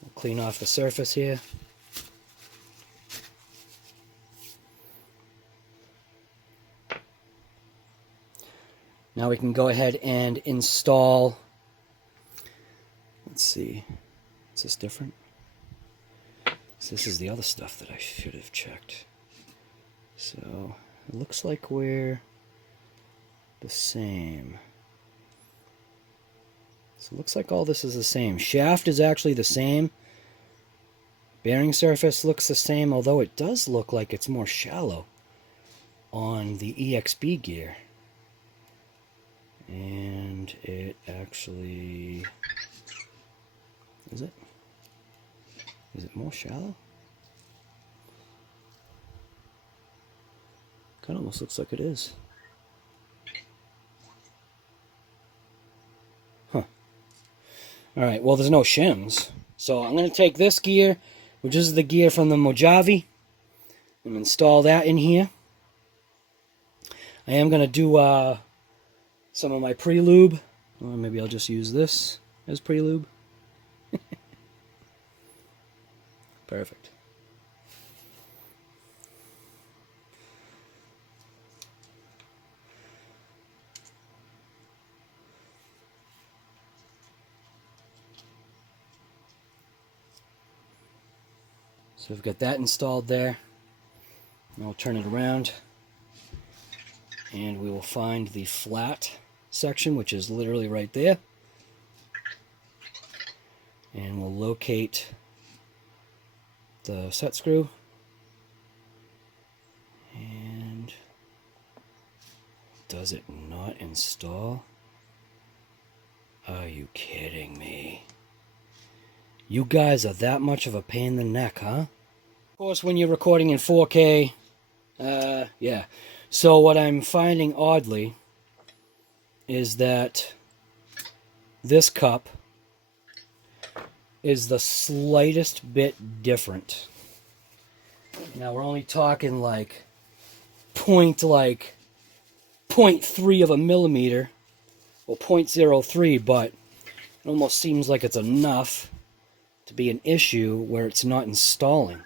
We'll clean off the surface here. Now we can go ahead and install. Let's see. Is this different? So this is the other stuff that I should have checked. So it looks like we're the same. So it looks like all this is the same. Shaft is actually the same. Bearing surface looks the same, although it does look like it's more shallow on the EXB gear. And it actually... Is it? Is it more shallow? Kind of almost looks like it is. Huh. Alright, well there's no shims. So I'm going to take this gear, which is the gear from the Mo-ja-vee, and install that in here. I am going to do some of my pre-lube. Or maybe I'll just use this as pre-lube. Perfect. So we've got that installed there. Now we'll turn it around and we will find the flat section, which is literally right there. And we'll locate the set screw. And does it not install? Are you kidding me? You guys are that much of a pain in the neck, huh? Of course, when you're recording in 4K, yeah. So what I'm finding oddly is that this cup is the slightest bit different. Now we're only talking like 0.3 of a millimeter, or 0.03, but it almost seems like it's enough to be an issue where it's not installing.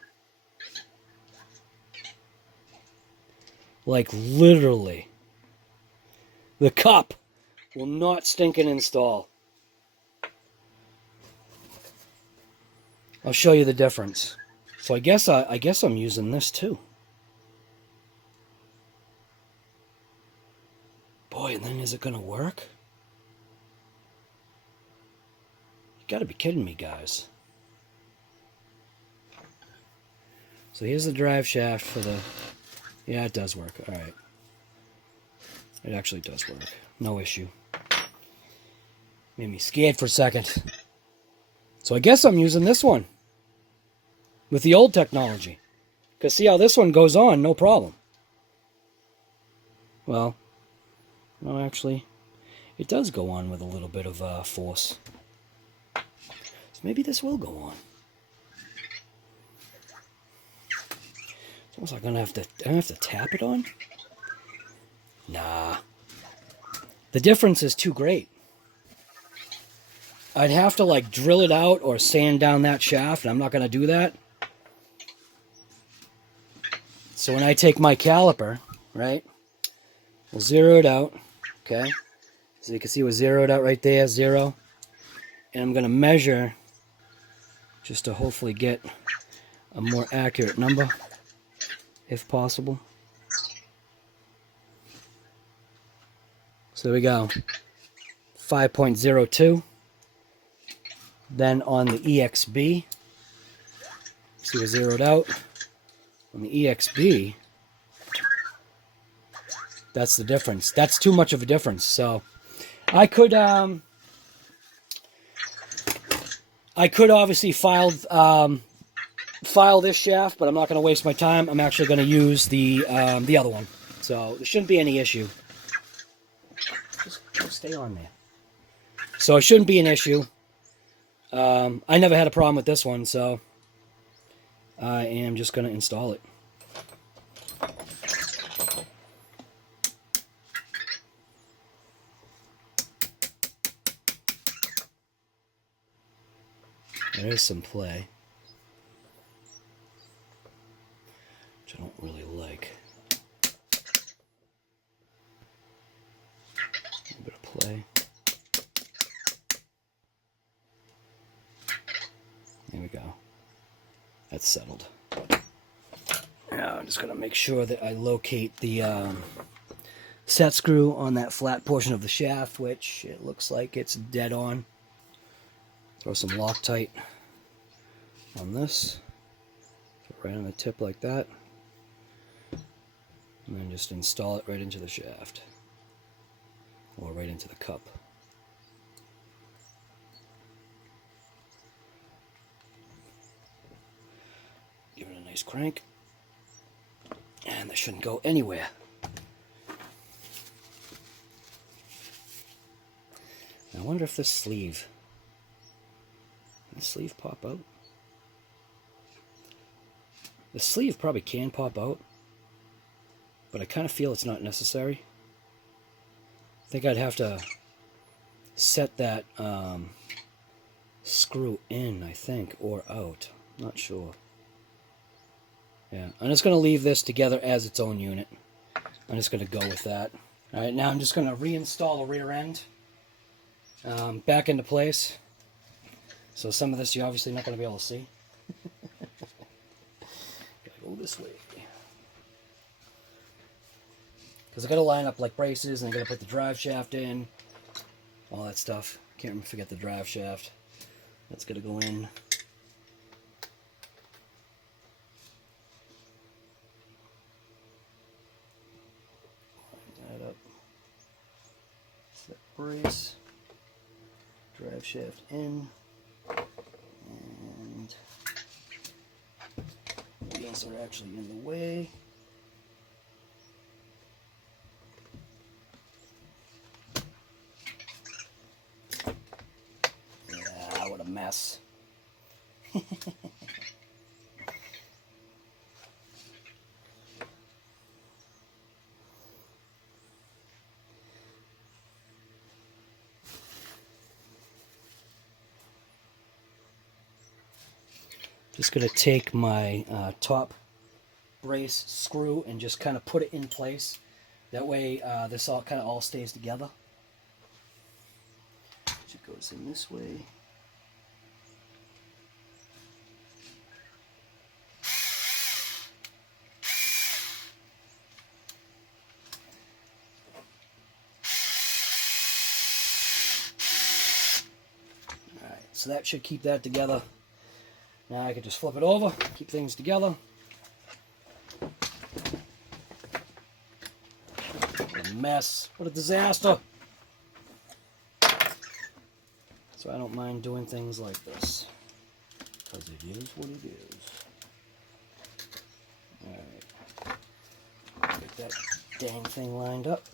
Like literally, the cup will not stink and install. I'll show you the difference. So I guess I'm using this too. Boy, and then is it gonna work? You gotta be kidding me, guys. So here's the drive shaft for the... Yeah, it does work. Alright. It actually does work. No issue. Made me scared for a second. So I guess I'm using this one. With the old technology. Because see how this one goes on, no problem. Well, no, actually, it does go on with a little bit of force. So maybe this will go on. It's almost like I'm gonna have to tap it on. Nah. The difference is too great. I'd have to like drill it out or sand down that shaft, and I'm not going to do that. So when I take my caliper, right, we'll zero it out, okay? So you can see we're zeroed out right there, 0. And I'm going to measure just to hopefully get a more accurate number, if possible. So there we go, 5.02. Then on the EXB, see we're zeroed out. On the EXB, that's the difference. That's too much of a difference. So I could obviously file this shaft, but I'm not going to waste my time. I'm actually going to use the other one. So there shouldn't be any issue. Just stay on there. So it shouldn't be an issue. I never had a problem with this one, so I am just going to install it. There is some play, which I don't really like. A little bit of play. There we go. That's settled. Now I'm just going to make sure that I locate the set screw on that flat portion of the shaft, which it looks like it's dead on. Throw some Loctite on this, right on the tip like that, and then just install it right into the shaft, or right into the cup. Give it a nice crank, and this shouldn't go anywhere. I wonder if this sleeve, can the sleeve pop out? The sleeve probably can pop out, but I kind of feel it's not necessary. I think I'd have to set that screw in, I think, or out. Not sure. Yeah, I'm just going to leave this together as its own unit. I'm just going to go with that. Alright, now I'm just going to reinstall the rear end back into place. So some of this you're obviously not going to be able to see. Gotta go this way. Because I got to line up like braces, and I got to put the drive shaft in. All that stuff. Can't forget the drive shaft. That's going to go in. Line that up. Set brace. Drive shaft in. And wheels are actually in the way. Yeah, what a mess. Just going to take my top brace screw and just kind of put it in place. That way this all kind of all stays together. It goes in this way. Alright, so that should keep that together. Now I can just flip it over, keep things together. What a mess. What a disaster. So I don't mind doing things like this, because it is what it is. Alright. Get that dang thing lined up.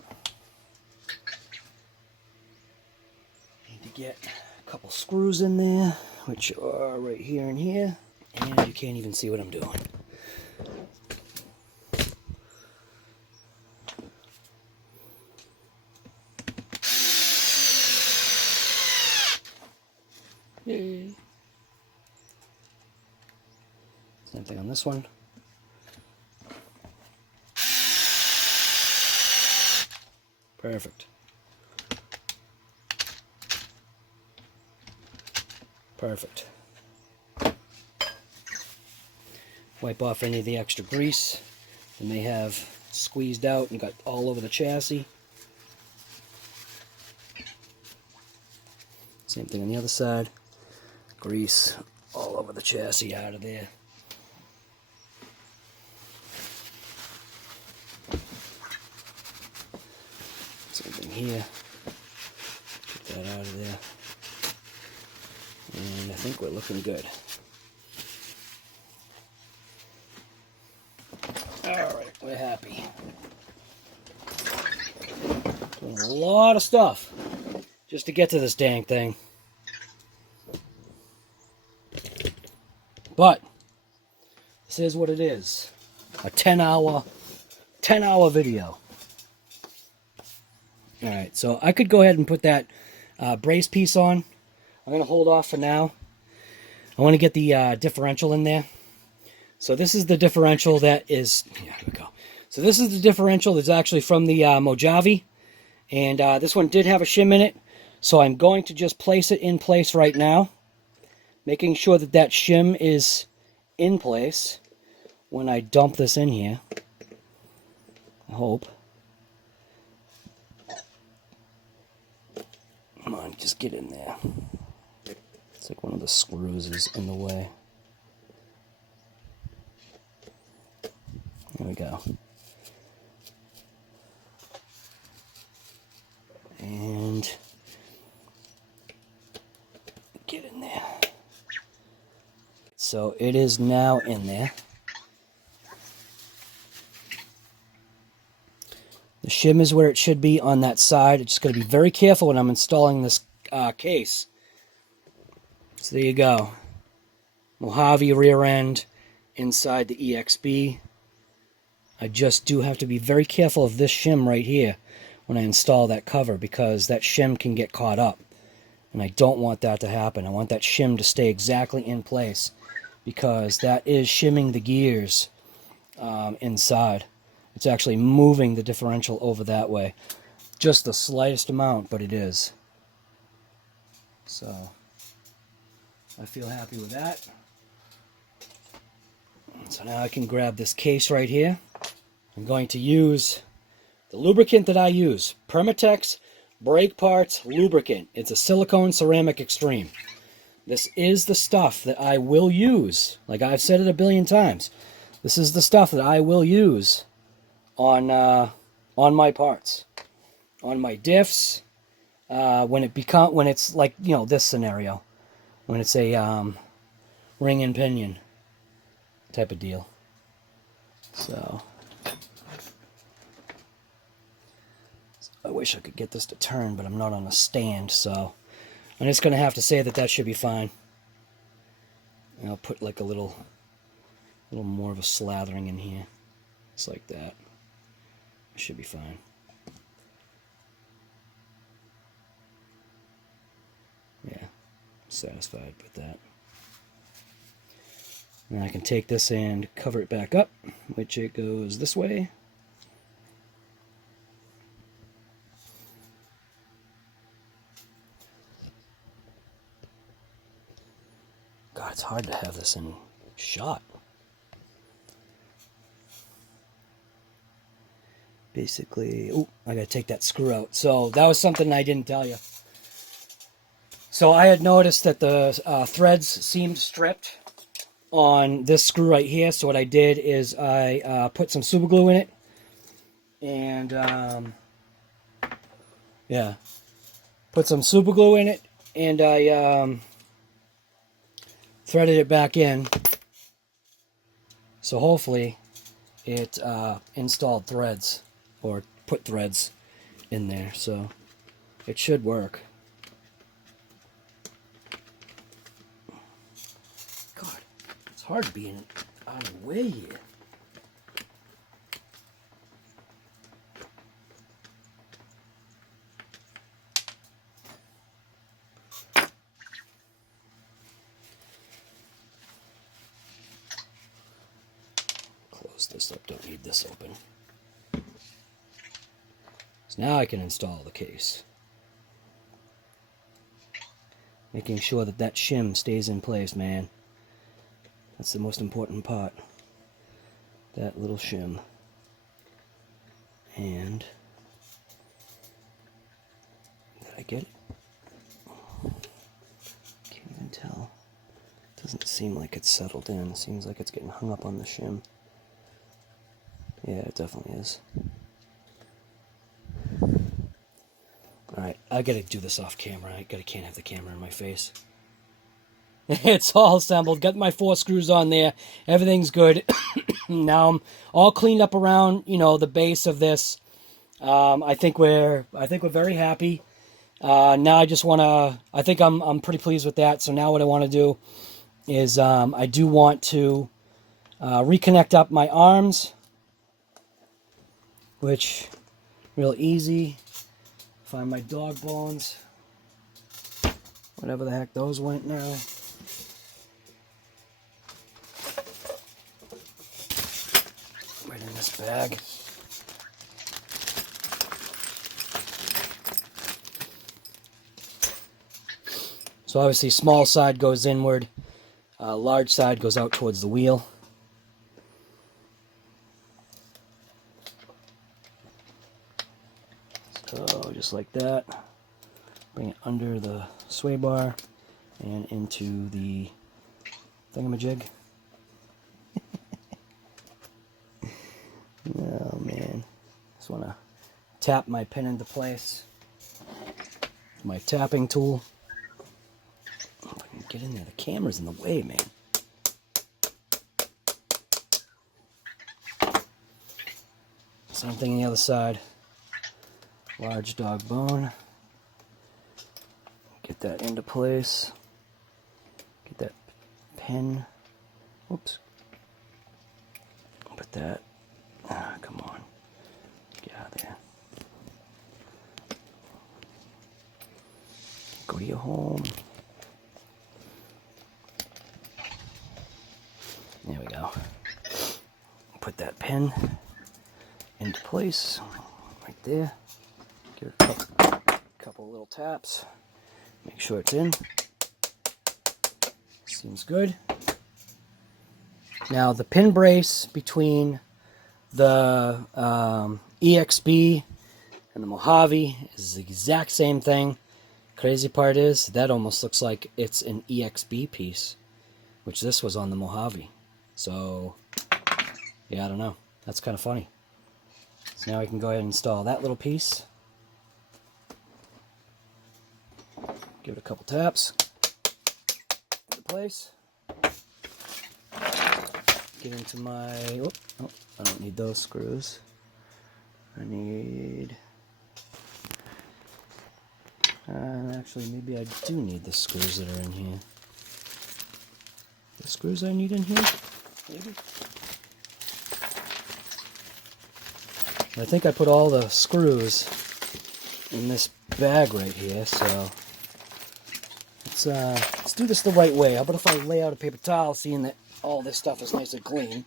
Need to get a couple screws in there, which are right here and here, and you can't even see what I'm doing. Yay. Same thing on this one. Perfect. Perfect. Wipe off any of the extra grease that may have squeezed out and got all over the chassis. Same thing on the other side. Grease all over the chassis, out of there. Same thing here. Get that out of there. And I think we're looking good. Alright, we're happy. Doing a lot of stuff just to get to this dang thing. But this is what it is. A 10-hour video. Alright, so I could go ahead and put that brace piece on. I'm going to hold off for now. I want to get the differential in there. So this is the differential that is... Yeah, here we go. So this is the differential that's actually from the Mo-ja-vee. And this one did have a shim in it. So I'm going to just place it in place right now. Making sure that that shim is in place when I dump this in here. I hope. Come on, just get in there. It's like one of the screws is in the way. There we go. And get in there. So it is now in there. The shim is where it should be on that side. It's just got to be very careful when I'm installing this case. So there you go. Mo-ja-vee rear end inside the EXB. I just do have to be very careful of this shim right here when I install that cover, because that shim can get caught up. And I don't want that to happen. I want that shim to stay exactly in place, because that is shimming the gears inside. It's actually moving the differential over that way. Just the slightest amount, but it is. So I feel happy with that. So now I can grab this case right here. I'm going to use the lubricant that I use. Permatex Brake Parts Lubricant. It's a silicone ceramic extreme. This is the stuff that I will use. Like I've said it a billion times. This is the stuff that I will use on my parts. On my diffs. When it's like, you know, this scenario. When it's a ring and pinion type of deal. So I wish I could get this to turn, but I'm not on a stand, so I'm just going to have to say that that should be fine. And I'll put like a little more of a slathering in here. Just like that. It should be fine. Yeah, I'm satisfied with that. And I can take this and cover it back up, which it goes this way. God, it's hard to have this in shot. Basically, oh, I gotta take that screw out. So that was something I didn't tell you. So I had noticed that the threads seemed stripped on this screw right here. So what I did is I put some super glue in it. And, yeah. Put some super glue in it. And I threaded it back in. So hopefully it installed threads. Or put threads in there. So it should work. God, it's hard being out of the way here. slip, don't need this open. So now I can install the case. Making sure that that shim stays in place, man. That's the most important part. That little shim. And did I get it? Can't even tell. Doesn't seem like it's settled in. Seems like it's getting hung up on the shim. Yeah, it definitely is. Alright, I gotta do this off camera. Can't have the camera in my face. It's all assembled. Got my 4 screws on there. Everything's good. Now I'm all cleaned up around, you know, the base of this. I think we're very happy. Now I just want to. I think I'm pretty pleased with that. So now what I want to do is I do want to reconnect up my arms, which real easy. Find my dog bones, whatever the heck those went now. Right in this bag. So obviously small side goes inward, large side goes out towards the wheel. So just like that, bring it under the sway bar and into the thingamajig. Oh man, just want to tap my pin into place. My tapping tool. If I can get in there, the camera's in the way, man. Same thing on the other side. Large dog bone. Get that into place. Get that pin. Whoops. Put that. Come on. Get out of there. Go to your home. There we go. Put that pin into place. Right there. Give it a couple little taps. Make sure it's in. Seems good. Now the pin brace between the EXB and the Mojave is the exact same thing. Crazy part is that almost looks like it's an EXB piece, which this was on the Mojave. So yeah, I don't know. That's kind of funny. So now I can go ahead and install that little piece. Give it a couple taps. Into place. Get into my... Oh, I don't need those screws. I need... actually, maybe I do need the screws that are in here. The screws I need in here? Maybe? I think I put all the screws in this bag right here, so... Let's do this the right way. How about if I lay out a paper towel, seeing that all this stuff is nice and clean.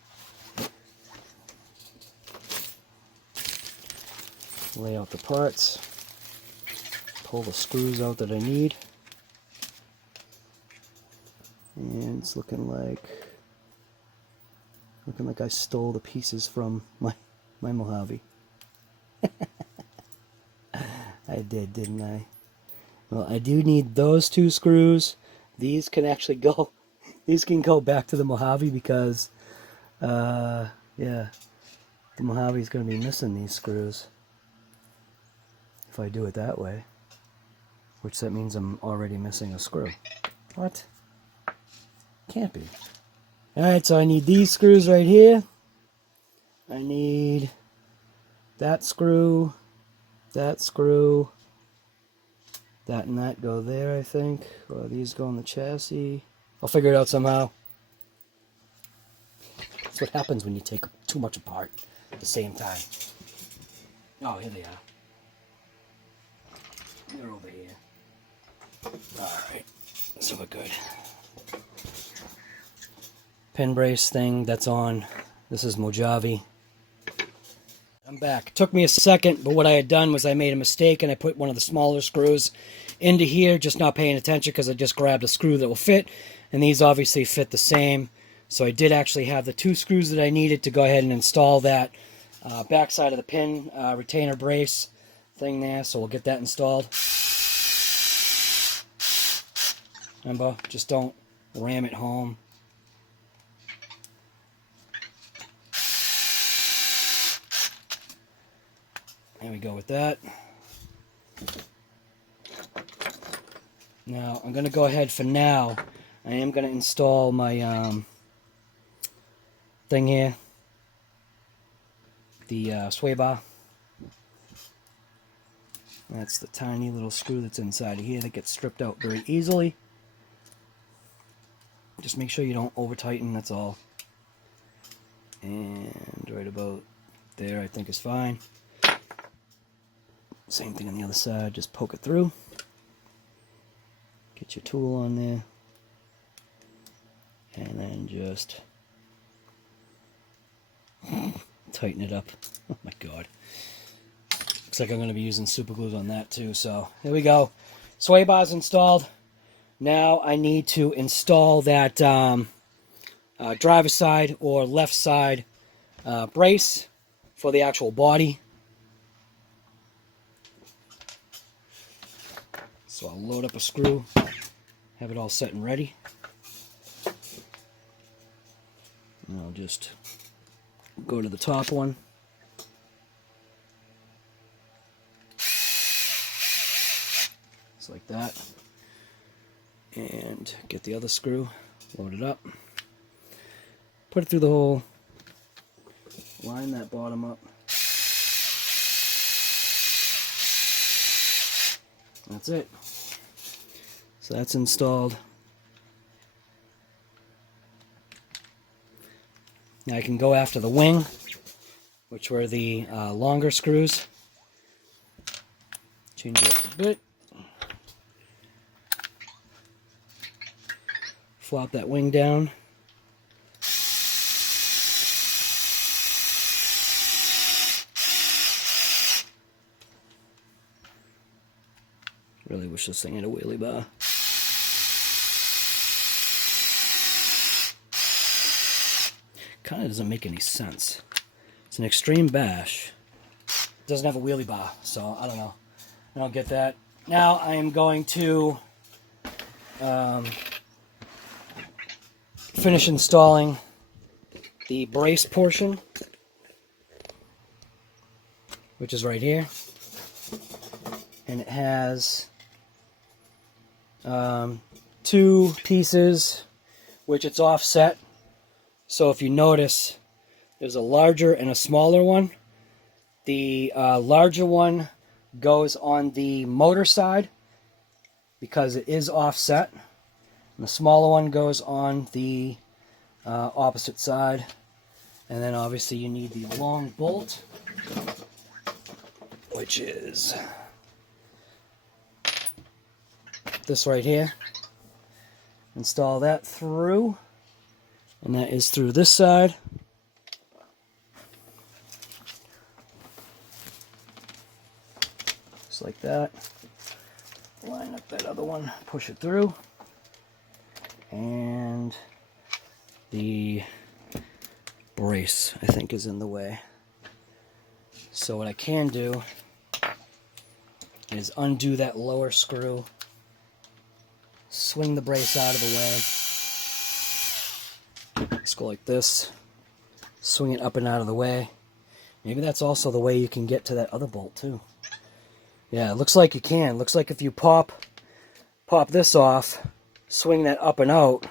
Lay out the parts. Pull the screws out that I need. And it's looking like I stole the pieces from my Mojave. I did, didn't I? Well, I do need those 2 screws. These can actually go. These can go back to the Mojave because, yeah, the Mojave is going to be missing these screws if I do it that way. Which that means I'm already missing a screw. What? Can't be. Alright, so I need these screws right here. I need that screw, that screw. That and that go there, I think. Or these go in the chassis. I'll figure it out somehow. That's what happens when you take too much apart at the same time. Oh, here they are. They're over here. Alright, so we're good. Pin brace thing, that's on. This is Mo-ja-vee. I'm back. It took me a second, but what I had done was I made a mistake and I put one of the smaller screws into here, just not paying attention because I just grabbed a screw that will fit, and these obviously fit the same. So I did actually have the 2 screws that I needed to go ahead and install that backside of the pin retainer brace thing there, so we'll get that installed. Remember, just don't ram it home. There we go with that. Now, I'm going to go ahead for now. I am going to install my thing here. The sway bar. That's the tiny little screw that's inside of here that gets stripped out very easily. Just make sure you don't over tighten, that's all. And right about there I think is fine. Same thing on the other side, just poke it through. Get your tool on there. And then just tighten it up. Oh my god. Looks like I'm going to be using super glues on that too, so here we go. Sway bar's installed. Now I need to install that driver's side or left side brace for the actual body. So I'll load up a screw, have it all set and ready. And I'll just go to the top one. Just like that. And get the other screw, load it up. Put it through the hole. Line that bottom up. That's it. So that's installed. Now I can go after the wing, which were the longer screws. Change it a bit. Flop that wing down. Really wish this thing had a wheelie bar. Kind of doesn't make any sense. It's an extreme bash. It doesn't have a wheelie bar, so I don't know. I don't get that. Now I am going to finish installing the brace portion, which is right here. And it has 2 pieces, which it's offset. So if you notice, there's a larger and a smaller one. The larger one goes on the motor side because it is offset. And the smaller one goes on the opposite side. And then obviously you need the long bolt, which is this right here. Install that through, and that is through this side. Just like that. Line up that other one, push it through, and the brace I think is in the way. So what I can do is undo that lower screw, swing the brace out of the way. Just go like this, swing it up and out of the way. Maybe that's also the way you can get to that other bolt too. Yeah, it looks like you can. Looks like if you pop this off, swing that up and out,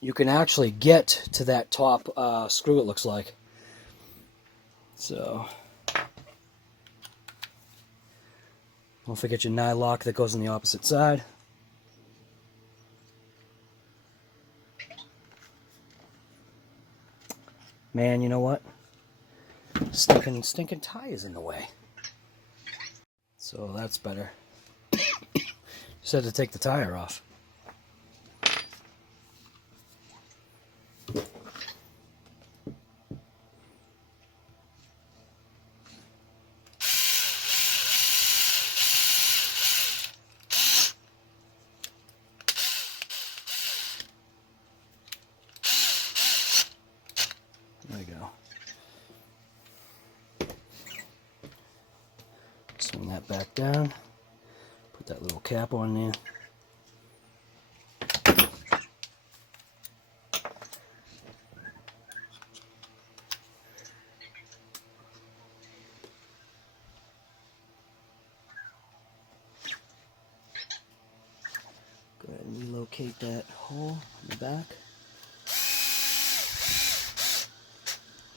you can actually get to that top screw, it looks like. So don't forget your nylock that goes on the opposite side. Man, you know what? Stinking tie is in the way. So that's better. Just had to take the tire off. Swing that back down. Put that little cap on there. Go ahead and relocate that hole in the back.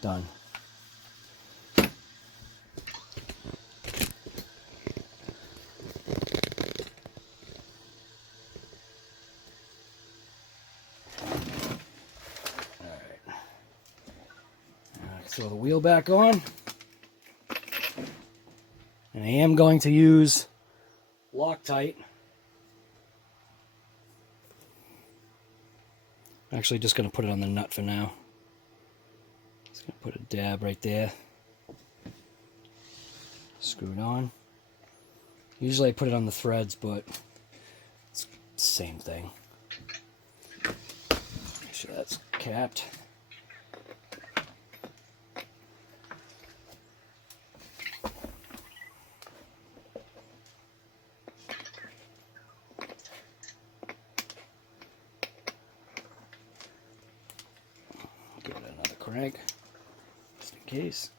Done. Throw the wheel back on. And I am going to use Loctite. Actually, just going to put it on the nut for now. Just going to put a dab right there. Screw it on. Usually I put it on the threads, but it's the same thing. Make sure that's capped. Crank, just in case.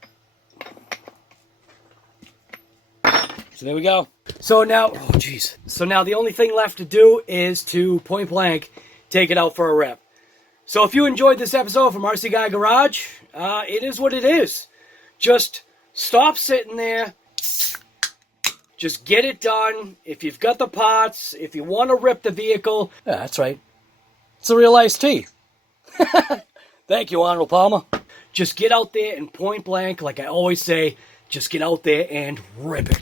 So there we go. So now, oh geez. So now the only thing left to do is to point blank take it out for a rip. So if you enjoyed this episode from RC Guy Garage, it is what it is. Just stop sitting there. Just get it done. If you've got the parts, if you want to rip the vehicle, yeah, that's right. It's a real iced tea. Thank you, Honorable Palmer. Just get out there and point blank, like I always say, just get out there and rip it.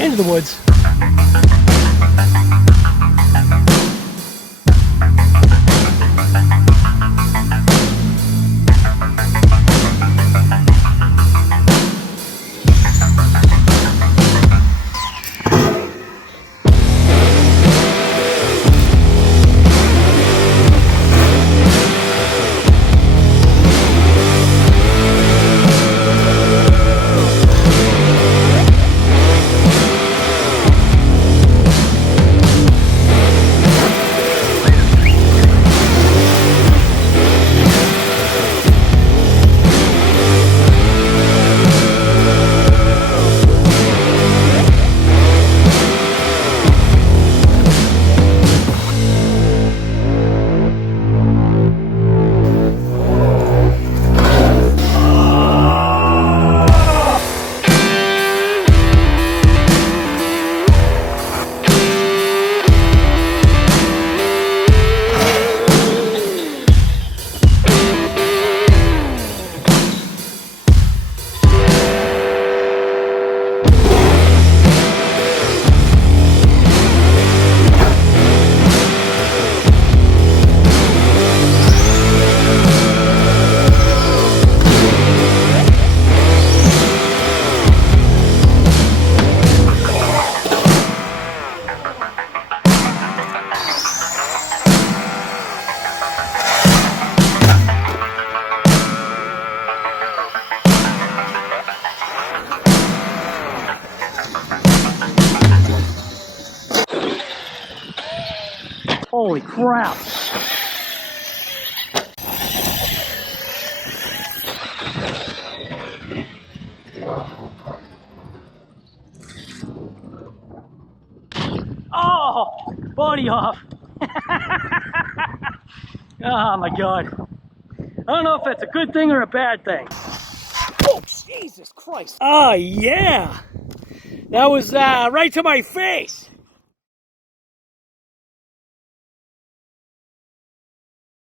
Into the woods. Holy crap! Oh, body off! Oh my god! I don't know if that's a good thing or a bad thing. Oh Jesus Christ! Oh yeah! That was right to my face.